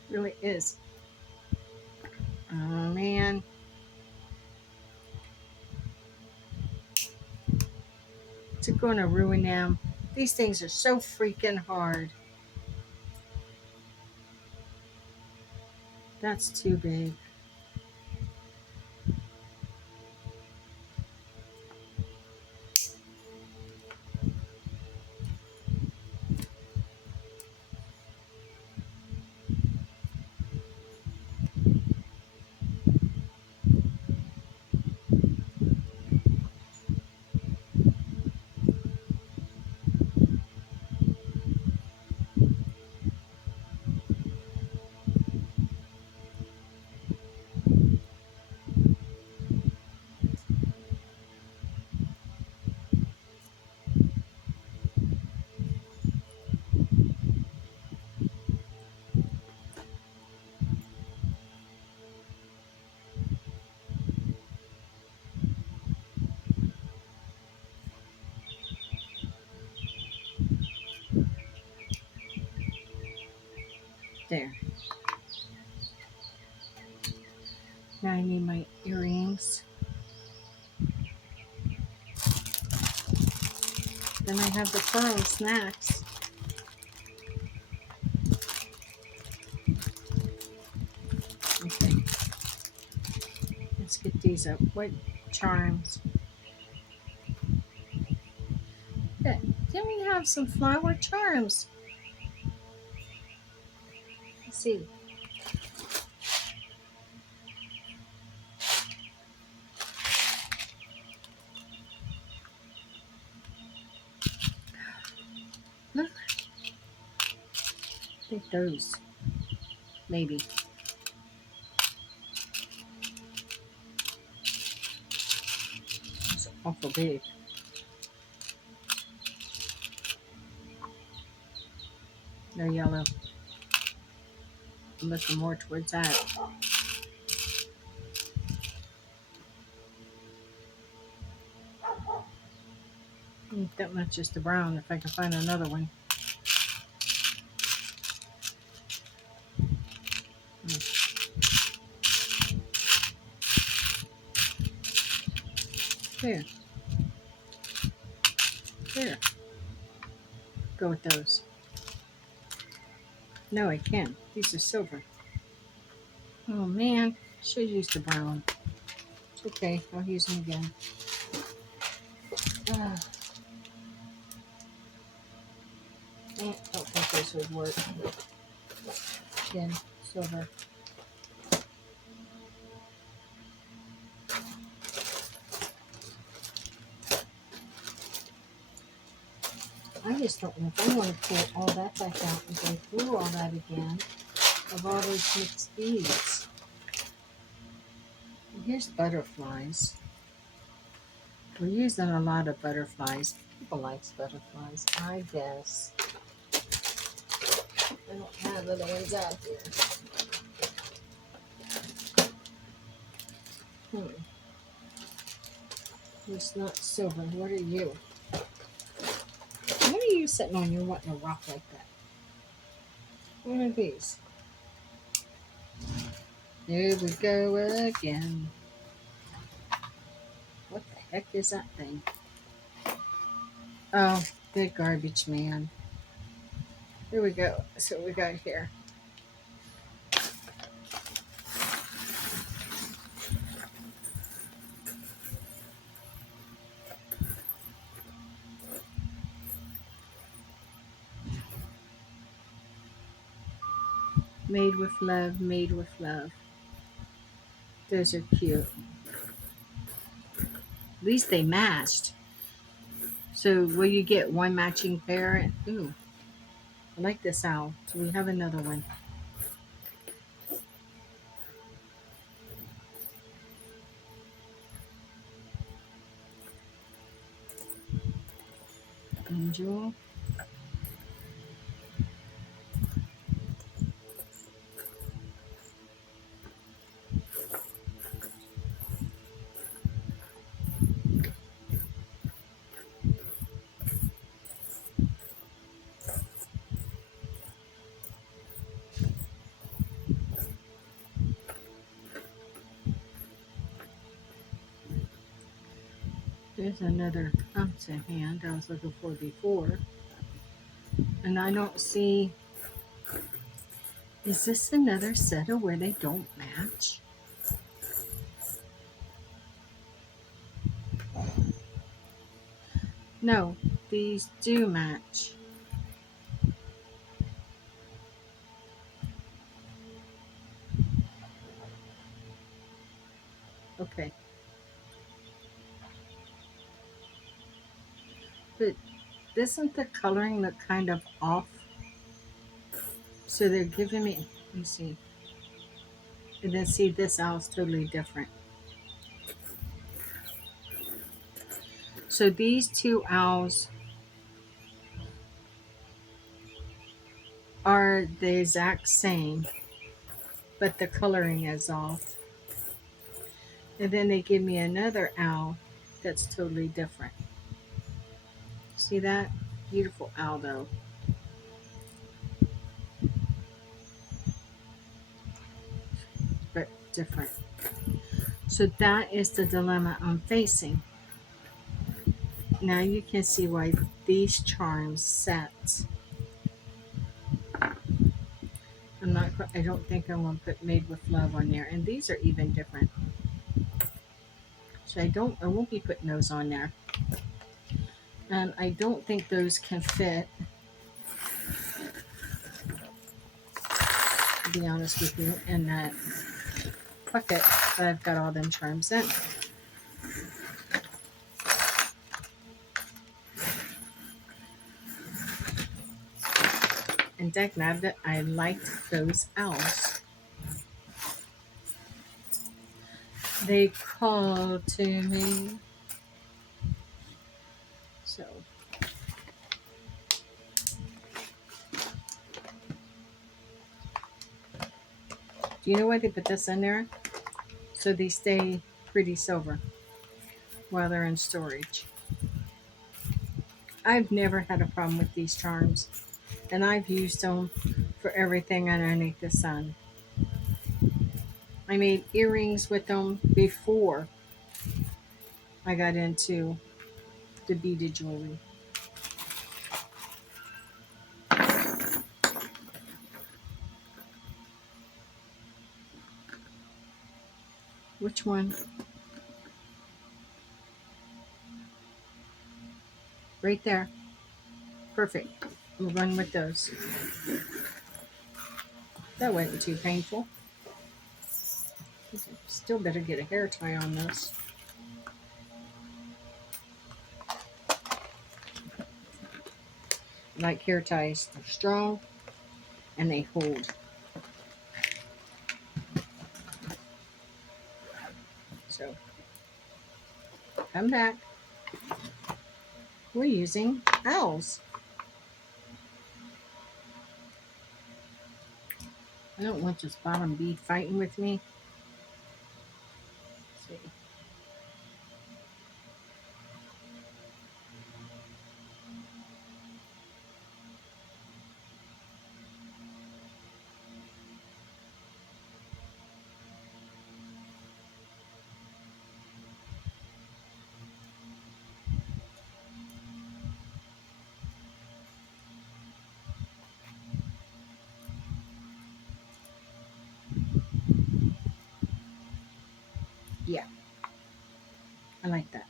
Really is. Oh man. It's going to ruin them. These things are so freaking hard. That's too big. There. Now I need my earrings. Then I have the pearl snacks. Okay. Let's get these up. What charms? Yeah. Then we have some flower charms. Let's see. Look. I think those. Maybe. It's awful big. No yellow. I'm looking more towards that. That matches the brown if I can find another one. There. There. Go with those. No, I can. These are silver. Oh man, should use the brown. It's okay, I'll use them again. Ah, I don't think this would work. Again, silver. I just don't know if I want to pull all that back out and go through all that again of all those mixed beads. And here's butterflies. We're using a lot of butterflies. People like butterflies, I guess. I don't have other ones out here. It's not silver. What are you? What are you sitting on? You're wanting to rock like that. What are these? Here we go again. What the heck is that thing? Oh, the garbage man. Here we go. So we got here. Made with love, made with love. Those are cute. At least they matched. So will you get one matching pair? Ooh, I like this owl. So we have another one. Angel. There's another Thompson hand I was looking for before. And I don't see. Is this another set of where they don't match? No, these do match. Okay. But doesn't the coloring look kind of off? So they're giving me, let me see. And then see, this owl's totally different. So these two owls are the exact same, but the coloring is off. And then they give me another owl that's totally different. See that? Beautiful owl though. But different. So that is the dilemma I'm facing. Now you can see why these charms set. I don't think I'm going to put Made with Love on there. And these are even different. So I won't be putting those on there. And I don't think those can fit, to be honest with you, in that bucket that I've got all them charms in. And dagnabbit, I liked those owls. They called to me. So do you know why they put this in there? So they stay pretty silver while they're in storage. I've never had a problem with these charms, and I've used them for everything underneath the sun. I made earrings with them before I got into the beaded jewelry. Which one? Right there. Perfect. We'll run with those. That wasn't too painful. Okay. Still better get a hair tie on this. Like hair ties, they're strong and they hold. So come back. We're using owls. I don't want this bottom bead fighting with me. Let's see. Yeah, I like that.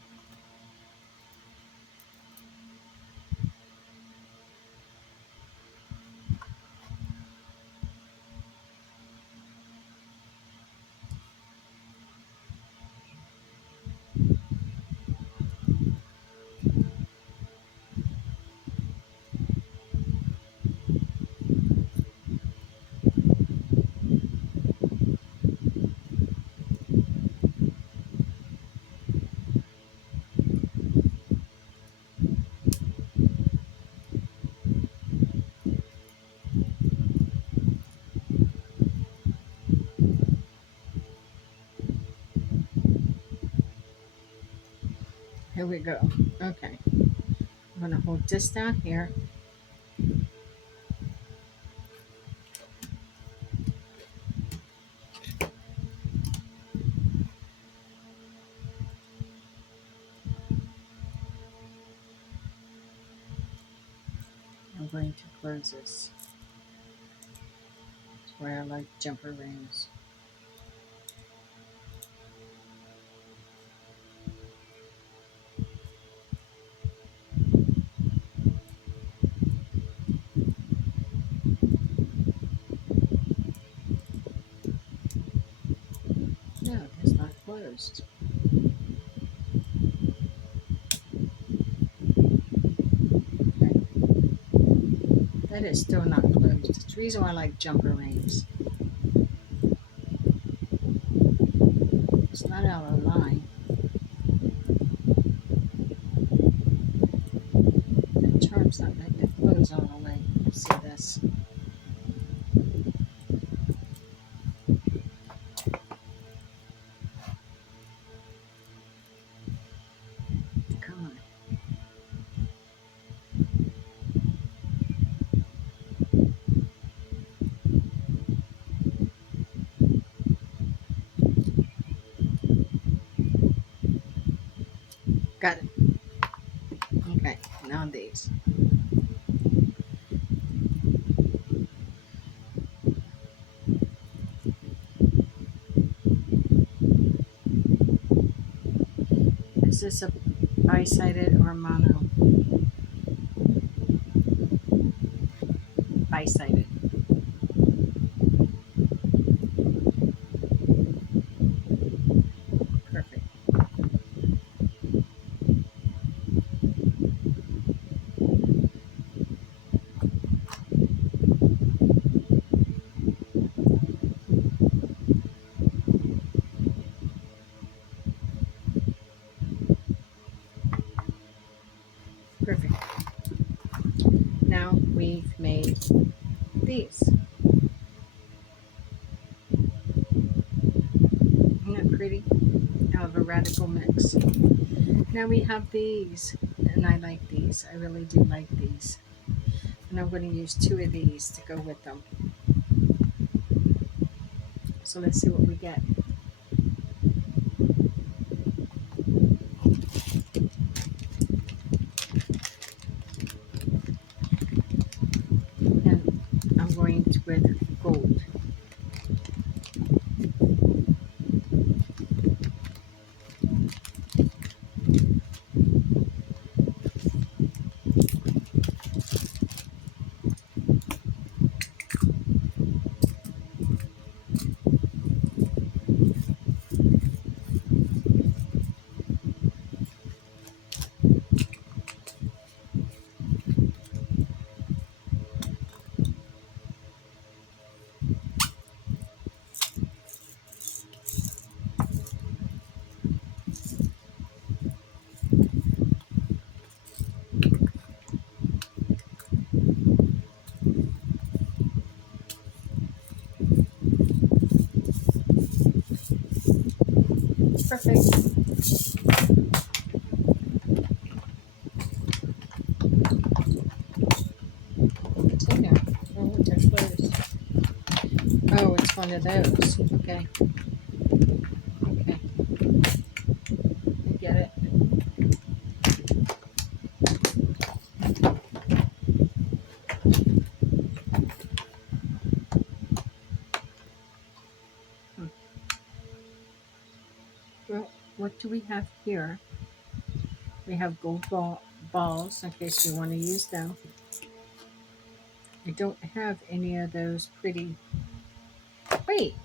Here we go. Okay. I'm going to hold this down here. I'm going to close this. That's where I like jumper rings. No, it's not closed. Okay. That is still not closed. It's the reason why I like jumper rings. It's not out of line. The charm's not letting it close all the way. Let's see this. Come on. Got it. Okay, now these. Is this a bi-sided or mono? Bi-sided. Perfect. Perfect. Now we've made these. Isn't that pretty? Out of a radical mix. Now we have these, and And I like these. I really do like these. And I'm going to use 2 of these to go with them. So let's see what we get. And I'm going with gold. Perfect. What's in there? Oh, they're closed. Oh, it's one of those. Okay. Okay. I get it. Hmm. Well, what do we have here? We have balls in case we want to use them. I don't have any of those pretty. Wait,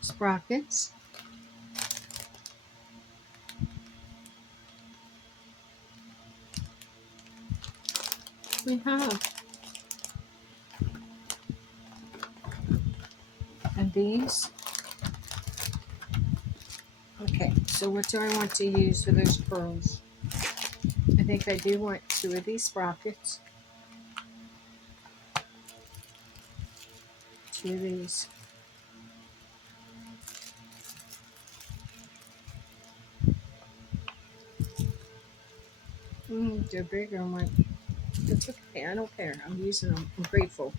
sprockets. We have, and these. Okay, so what do I want to use for those pearls? I think I do want 2 of these sprockets. 2 of these. They're bigger. I'm like, it's okay. I don't care. I'm using them. I'm grateful.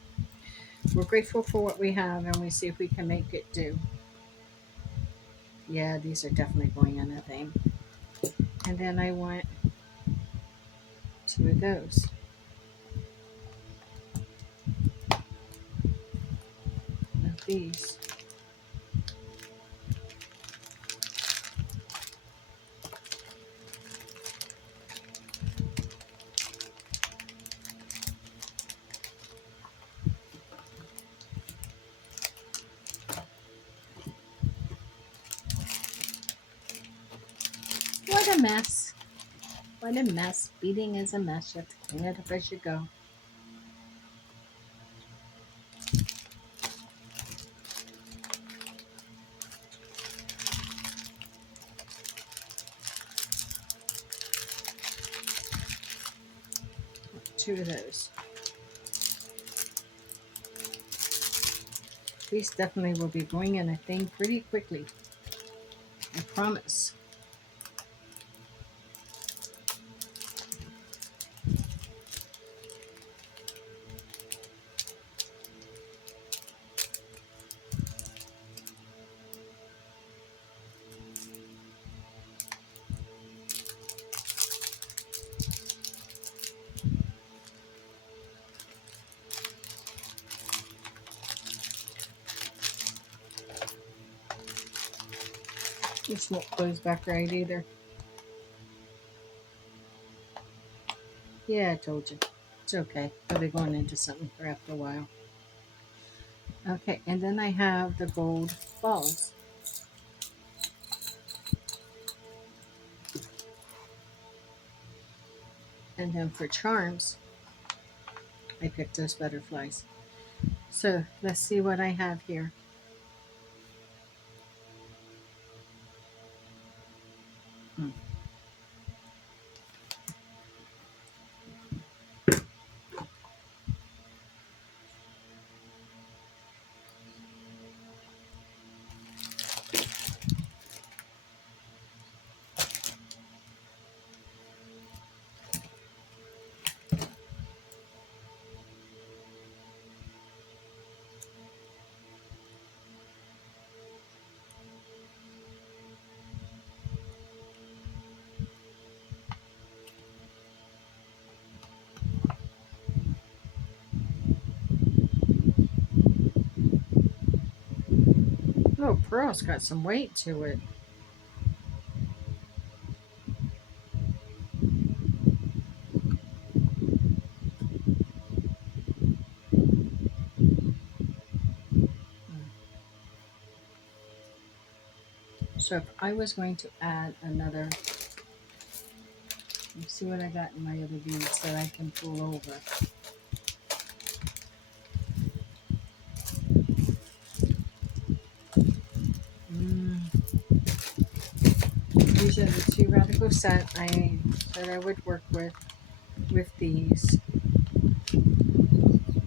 We're grateful for what we have, and we see if we can make it do. Yeah, these are definitely going in a thing. And then I want 2 of those. Of these. What a mess. What a mess. Beading is a mess. You have to clean it up as you go. Two of those. These definitely will be going in a thing pretty quickly. I promise. This won't close back right either. Yeah, I told you. It's okay. I'll be going into something for after a while. Okay, and then I have the gold balls. And then for charms, I picked those butterflies. So let's see what I have here. Hmm. Oh, pearl's got some weight to it. So if I was going to add another, let's see what I got in my other beads that I can pull over. Mm, these are the two radicals that I would work with these.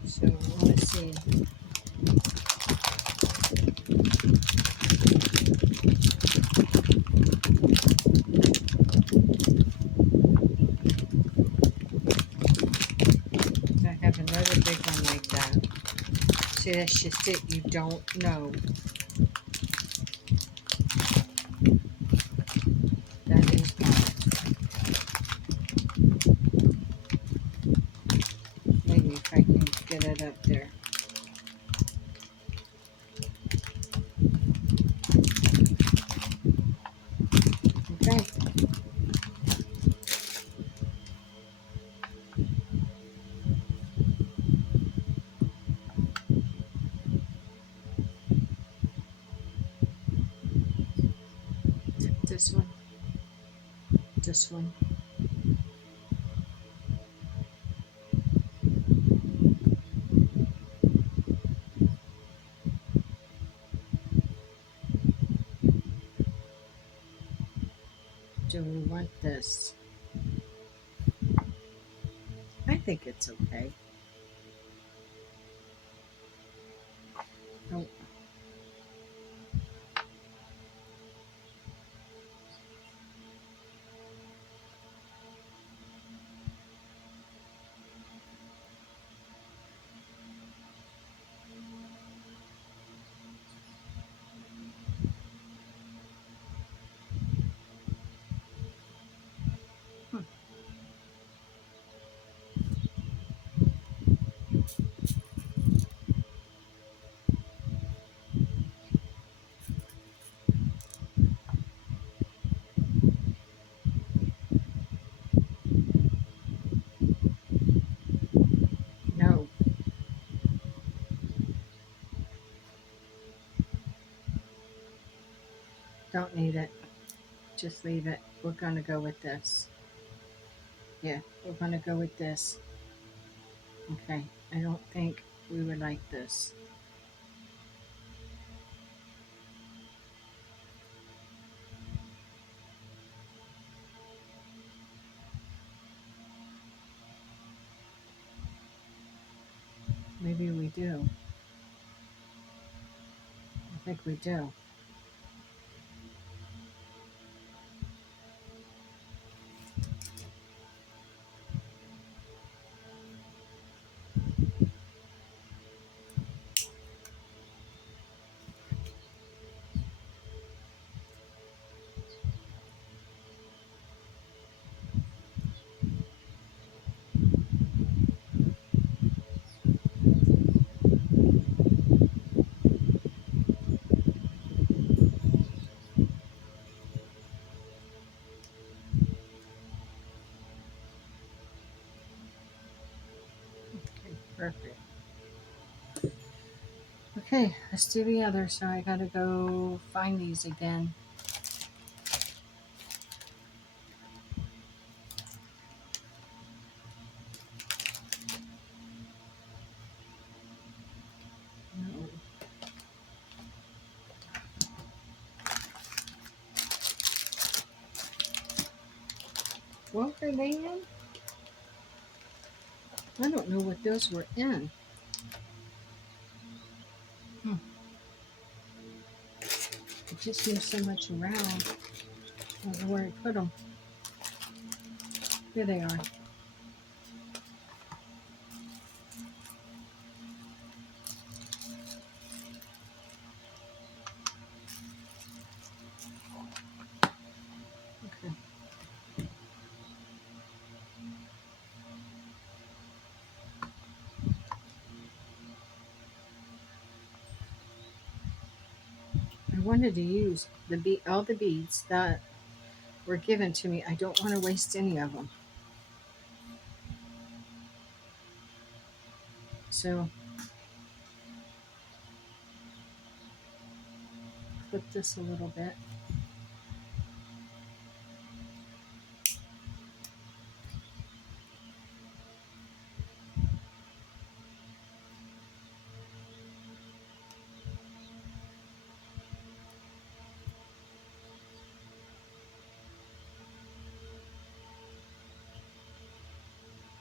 So let's see. I have another big one like that. See, that's just it. You don't know. That is one. Maybe if I can get it up there. Okay. This one. This one. Do we want this? I think it's okay. Oh, hmm, no, don't need it. Just leave it. We're going to go with this. Yeah, we're going to go with this. Okay. I don't think we would like this. Maybe we do. I think we do. Okay, perfect. Okay, let's do the other. So I got to go find these again. No. What were they in? I don't know what those were in. Hmm. I just moved so much around. I don't know where I put them. Here they are. Okay. I wanted to use all the beads that were given to me. I don't want to waste any of them. So flip this a little bit.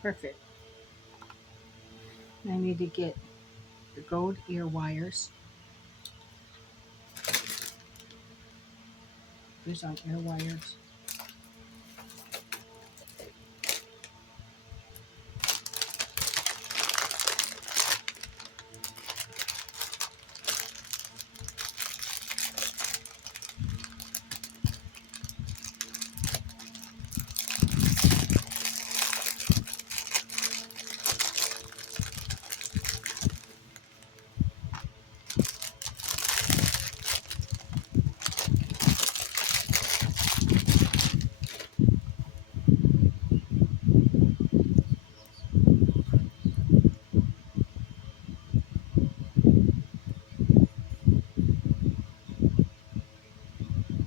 Perfect. I need to get the gold ear wires. These aren't ear wires.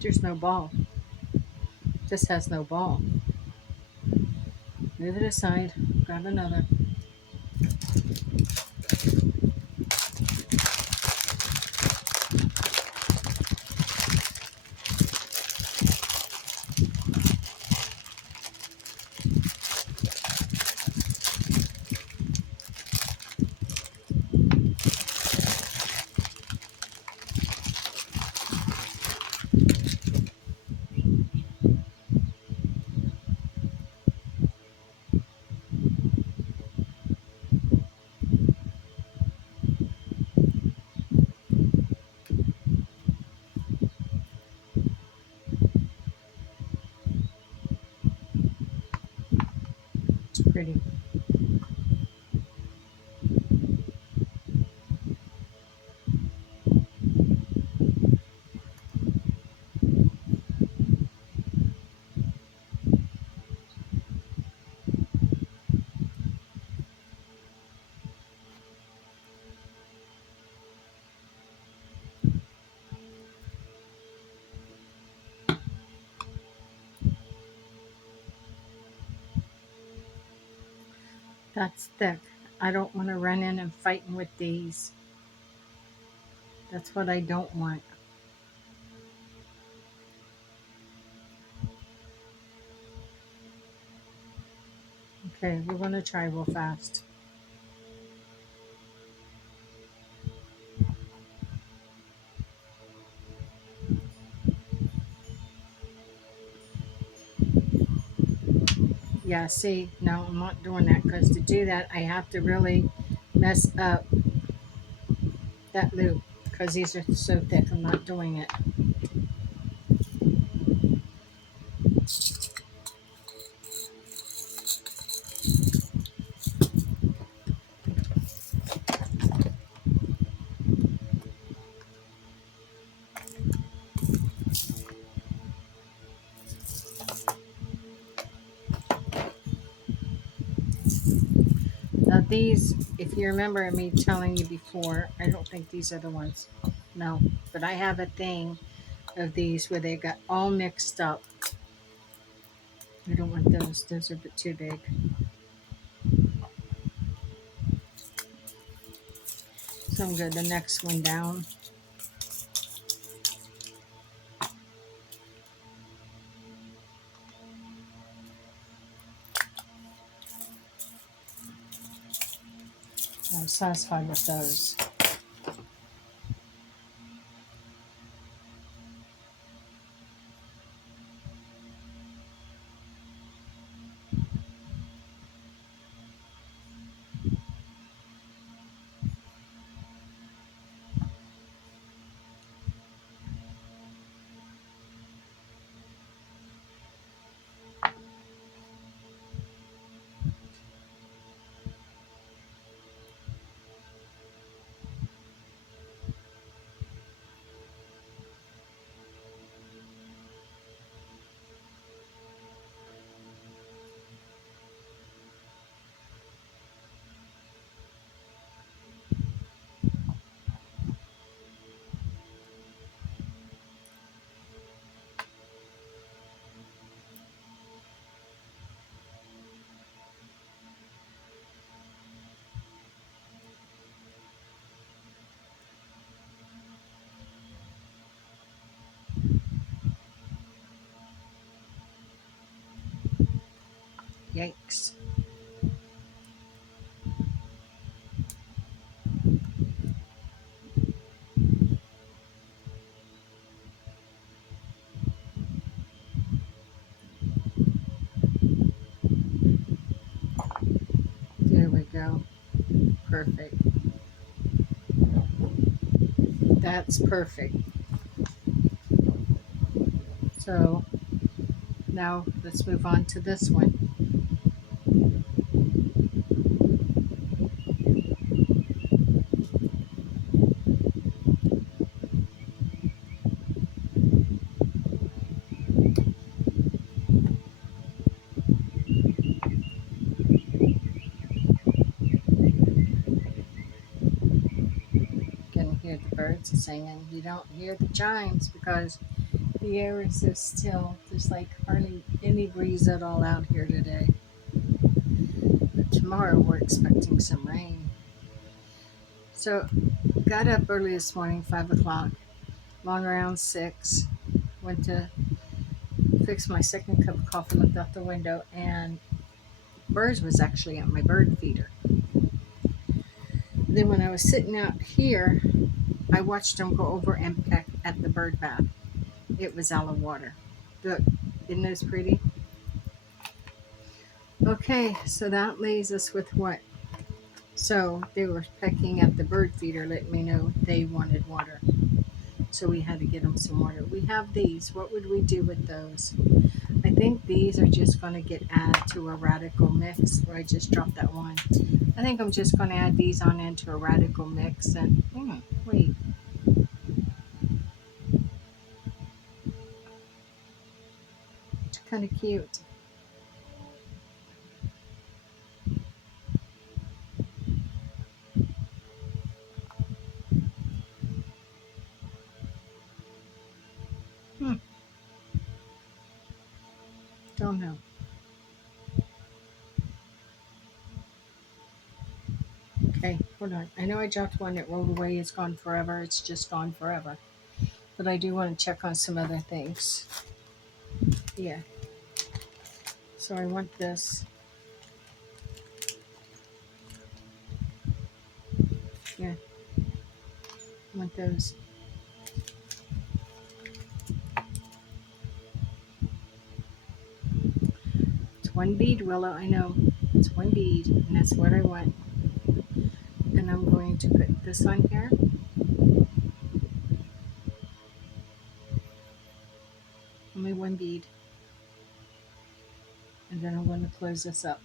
There's no ball. This has no ball. Move it aside. Grab another. It's pretty. That's thick. I don't want to run in and fighting with these. That's what I don't want. Okay, we're going to try real fast. Yeah, see, no, I'm not doing that because to do that, I have to really mess up that loop because these are so thick. I'm not doing it. Now these, if you remember me telling you before, I don't think these are the ones. No, but I have a thing of these where they got all mixed up. I don't want those. Those are a bit too big. So I'm good. The next one down. I'm satisfied with those. Yikes. There we go. Perfect. That's perfect. So now let's move on to this one. You can hear the birds singing. You don't hear the chimes because the air is so still. There's like hardly any breeze at all out here today. But tomorrow we're expecting some rain. So got up early this morning, 5 o'clock, long around 6. Went to fix my second cup of coffee, looked out the window, and birds was actually at my bird feeder. Then when I was sitting out here, I watched them go over and peck at the bird bath. It was out of water. Look, isn't this pretty? Okay, so that leaves us with what? So they were pecking at the bird feeder, letting me know they wanted water. So we had to get them some water. We have these. What would we do with those? I think these are just going to get added to a radical mix. Where I just dropped that one. I think I'm just going to add these on into a radical mix. And wait, it's kind of cute. Hmm, don't know. Okay, hold on. I know I dropped one that rolled away. It's gone forever. It's just gone forever. But I do want to check on some other things. Yeah. So I want this. Yeah, I want those. It's one bead, Willow. I know. It's one bead, and that's what I want. And I'm going to put this on here. Only one bead. And then I'm going to close this up.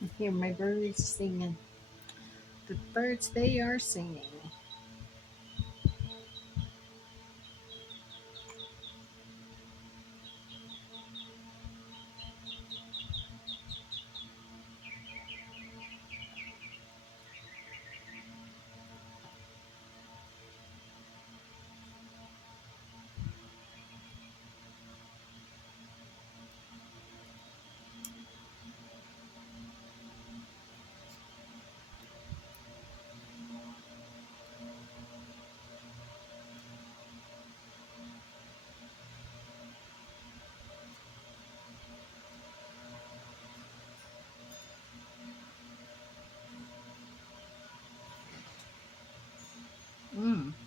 And here, my birds singing. The birds, they are singing.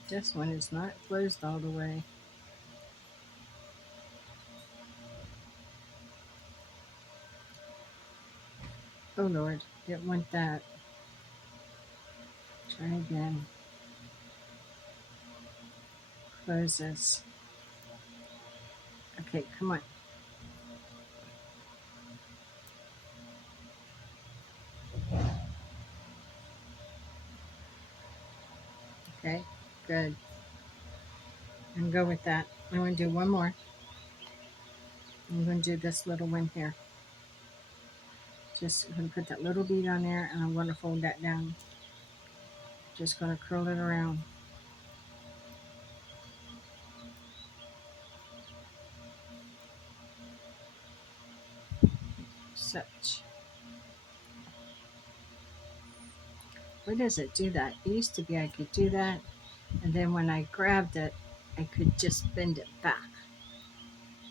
This one is not closed all the way. Oh Lord, didn't want that. Try again. Close this. Okay, come on. Okay, good. And go with that. I'm going to do one more. I'm going to do this little one here. Just going to put that little bead on there and I'm going to fold that down. Just going to curl it around. Such. Why does it do that? It used to be I could do that, and then when I grabbed it, I could just bend it back.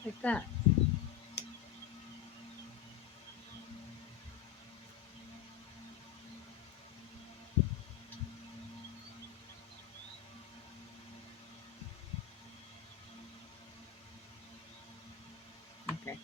Like that. Okay.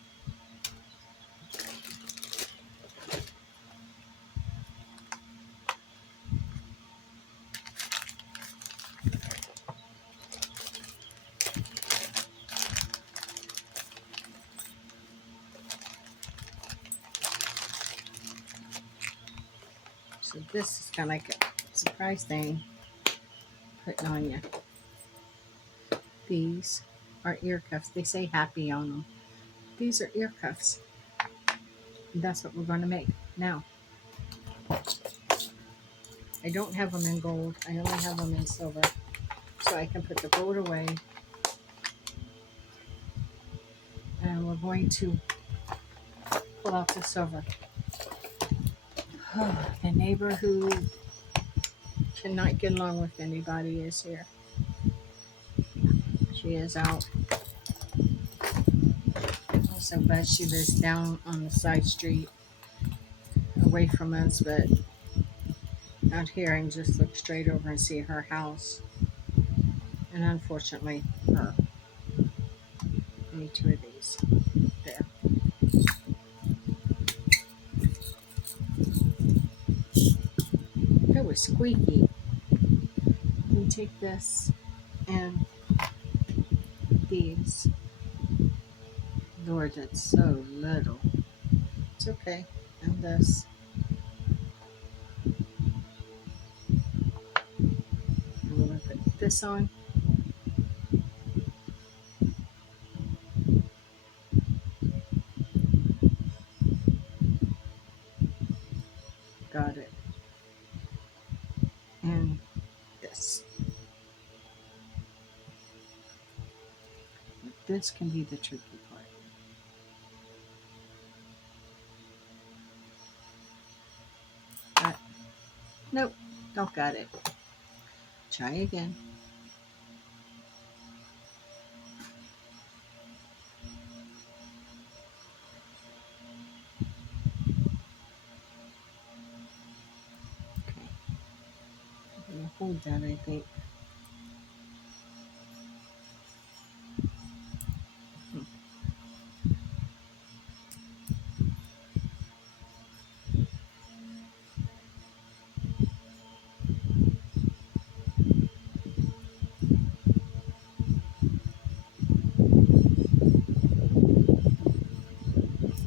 So this is kind of like a surprise thing putting on you. These are ear cuffs. They say happy on them. These are ear cuffs. And that's what we're going to make. Now, I don't have them in gold. I only have them in silver. So I can put the gold away. And we're going to pull out the silver. The neighbor who cannot get along with anybody is here. She is out. I'm so glad she lives down on the side street away from us, but out here I can just look straight over and see her house. And unfortunately, her. I need two of these. There. That was squeaky. We take this and these. Lord, that's so little. It's okay. And this. I'm going to put this on. Got it. And this. This can be the tricky part. But, nope, don't got it. Try again. Okay. I'm going to hold that, I think.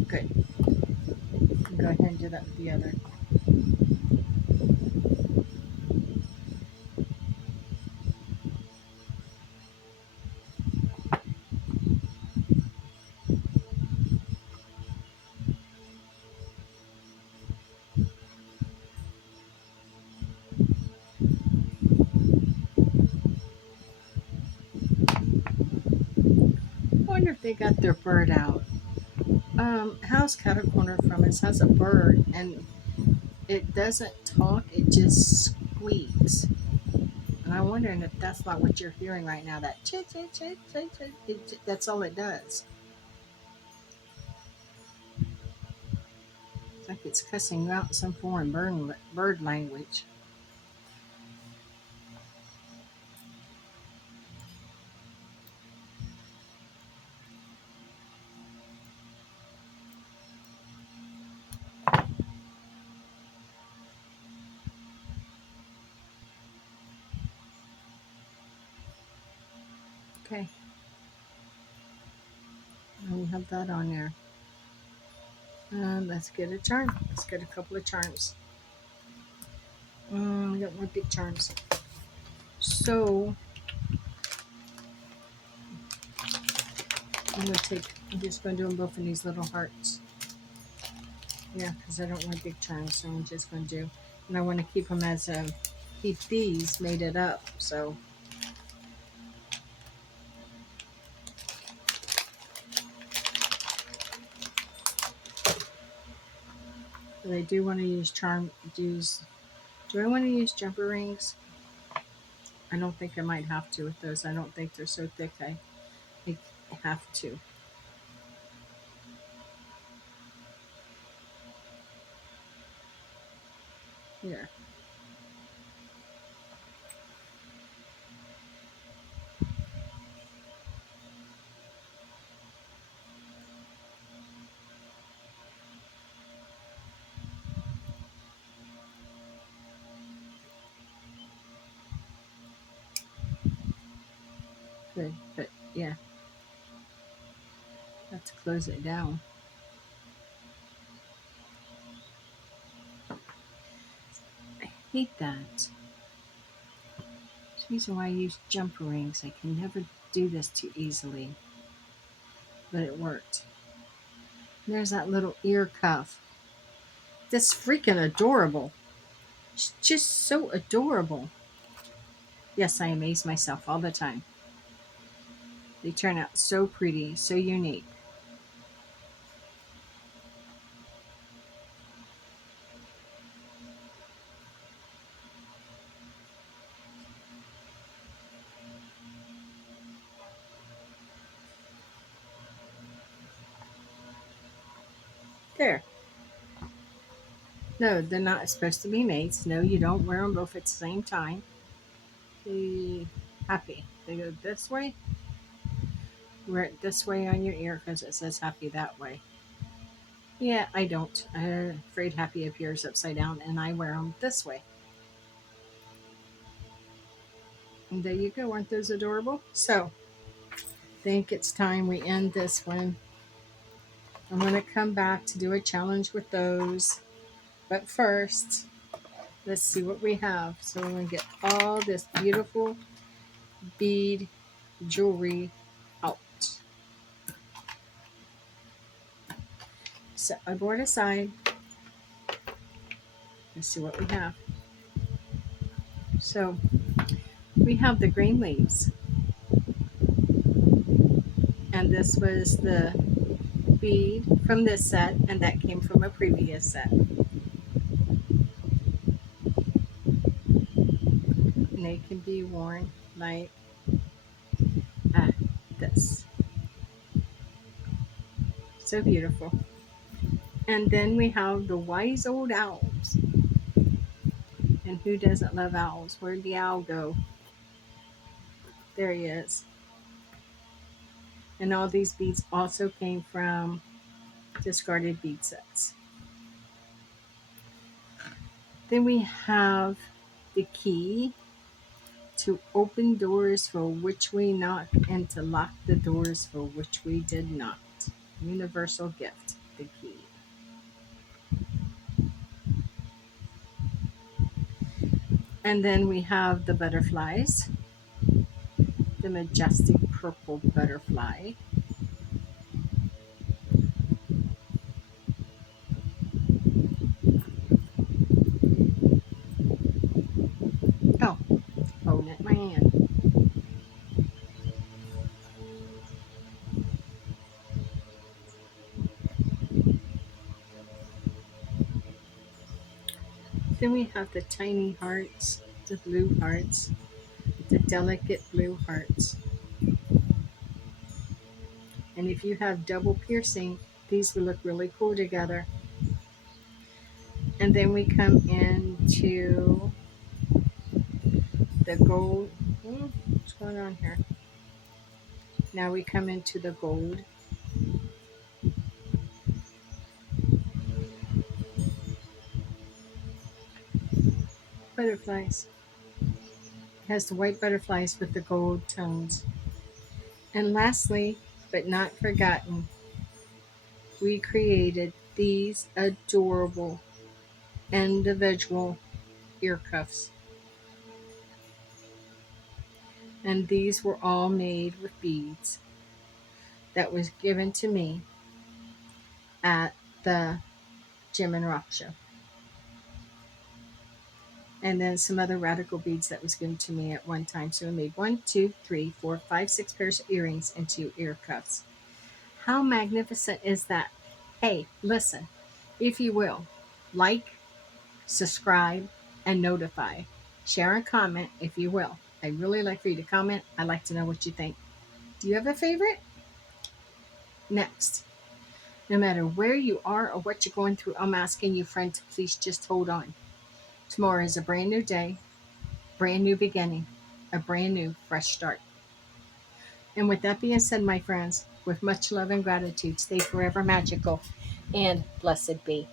Good. Go ahead and do that with the other. I wonder if they got their bird out. House cut a corner from us has a bird, and it doesn't talk, it just squeaks. And I'm wondering if that's not what you're hearing right now. That chit, chit, chit, chit, chit. That's all it does. It's like it's cussing out some foreign bird language. Okay, and we have that on there. And let's get a charm. Let's get a couple of charms. We got more big charms. So I'm just going to do them both in these little hearts. Yeah, because I don't want big charms, so I'm just going to do, and I want to keep them as keep these made it up. So but I do want to use do I want to use jumper rings? I don't think I might have to with those. I don't think they're so thick. I have to. Here. Good. But yeah, let's close it down. I hate that. It's the reason why I use jumper rings. I can never do this too easily. But it worked. And there's that little ear cuff. That's freaking adorable. It's just so adorable. Yes, I amaze myself all the time. They turn out so pretty, so unique. There. No, they're not supposed to be mates. No, you don't wear them both at the same time. Be happy. They go this way. Wear it this way on your ear because it says happy that way. Yeah, I don't. I'm afraid happy appears upside down, and I wear them this way. And there you go. Aren't those adorable? So, I think it's time we end this one. I'm going to come back to do a challenge with those. But first, let's see what we have. So, we're going to get all this beautiful bead jewelry out. Set my board aside. Let's see what we have. So, we have the green leaves. And this was the bead from this set, and that came from a previous set. And they can be worn like this. So beautiful. And then we have the wise old owls. And who doesn't love owls? Where'd the owl go? There he is. And all these beads also came from discarded bead sets. Then we have the key to open doors for which we knock and to lock the doors for which we did not. Universal gift, the key. And then we have the butterflies, the majestic purple butterfly. Oh, holding it in my hand. Then we have the tiny hearts, the blue hearts, the delicate blue hearts. And if you have double piercing, these will look really cool together. And then we come into the gold. What's going on here? Now we come into the gold. Butterflies. It has the white butterflies with the gold tones. And lastly, but not forgotten, we created these adorable individual ear cuffs. And these were all made with beads that was given to me at the Gym and Rock show. And then some other radical beads that was given to me at one time. So I made 6 pairs of earrings and 2 ear cuffs. How magnificent is that? Hey, listen, if you will, like, subscribe, and notify. Share and comment if you will. I really like for you to comment. I like to know what you think. Do you have a favorite? Next, no matter where you are or what you're going through, I'm asking you, friend, to please just hold on. Tomorrow is a brand new day, brand new beginning, a brand new fresh start. And with that being said, my friends, with much love and gratitude, stay forever magical and blessed be.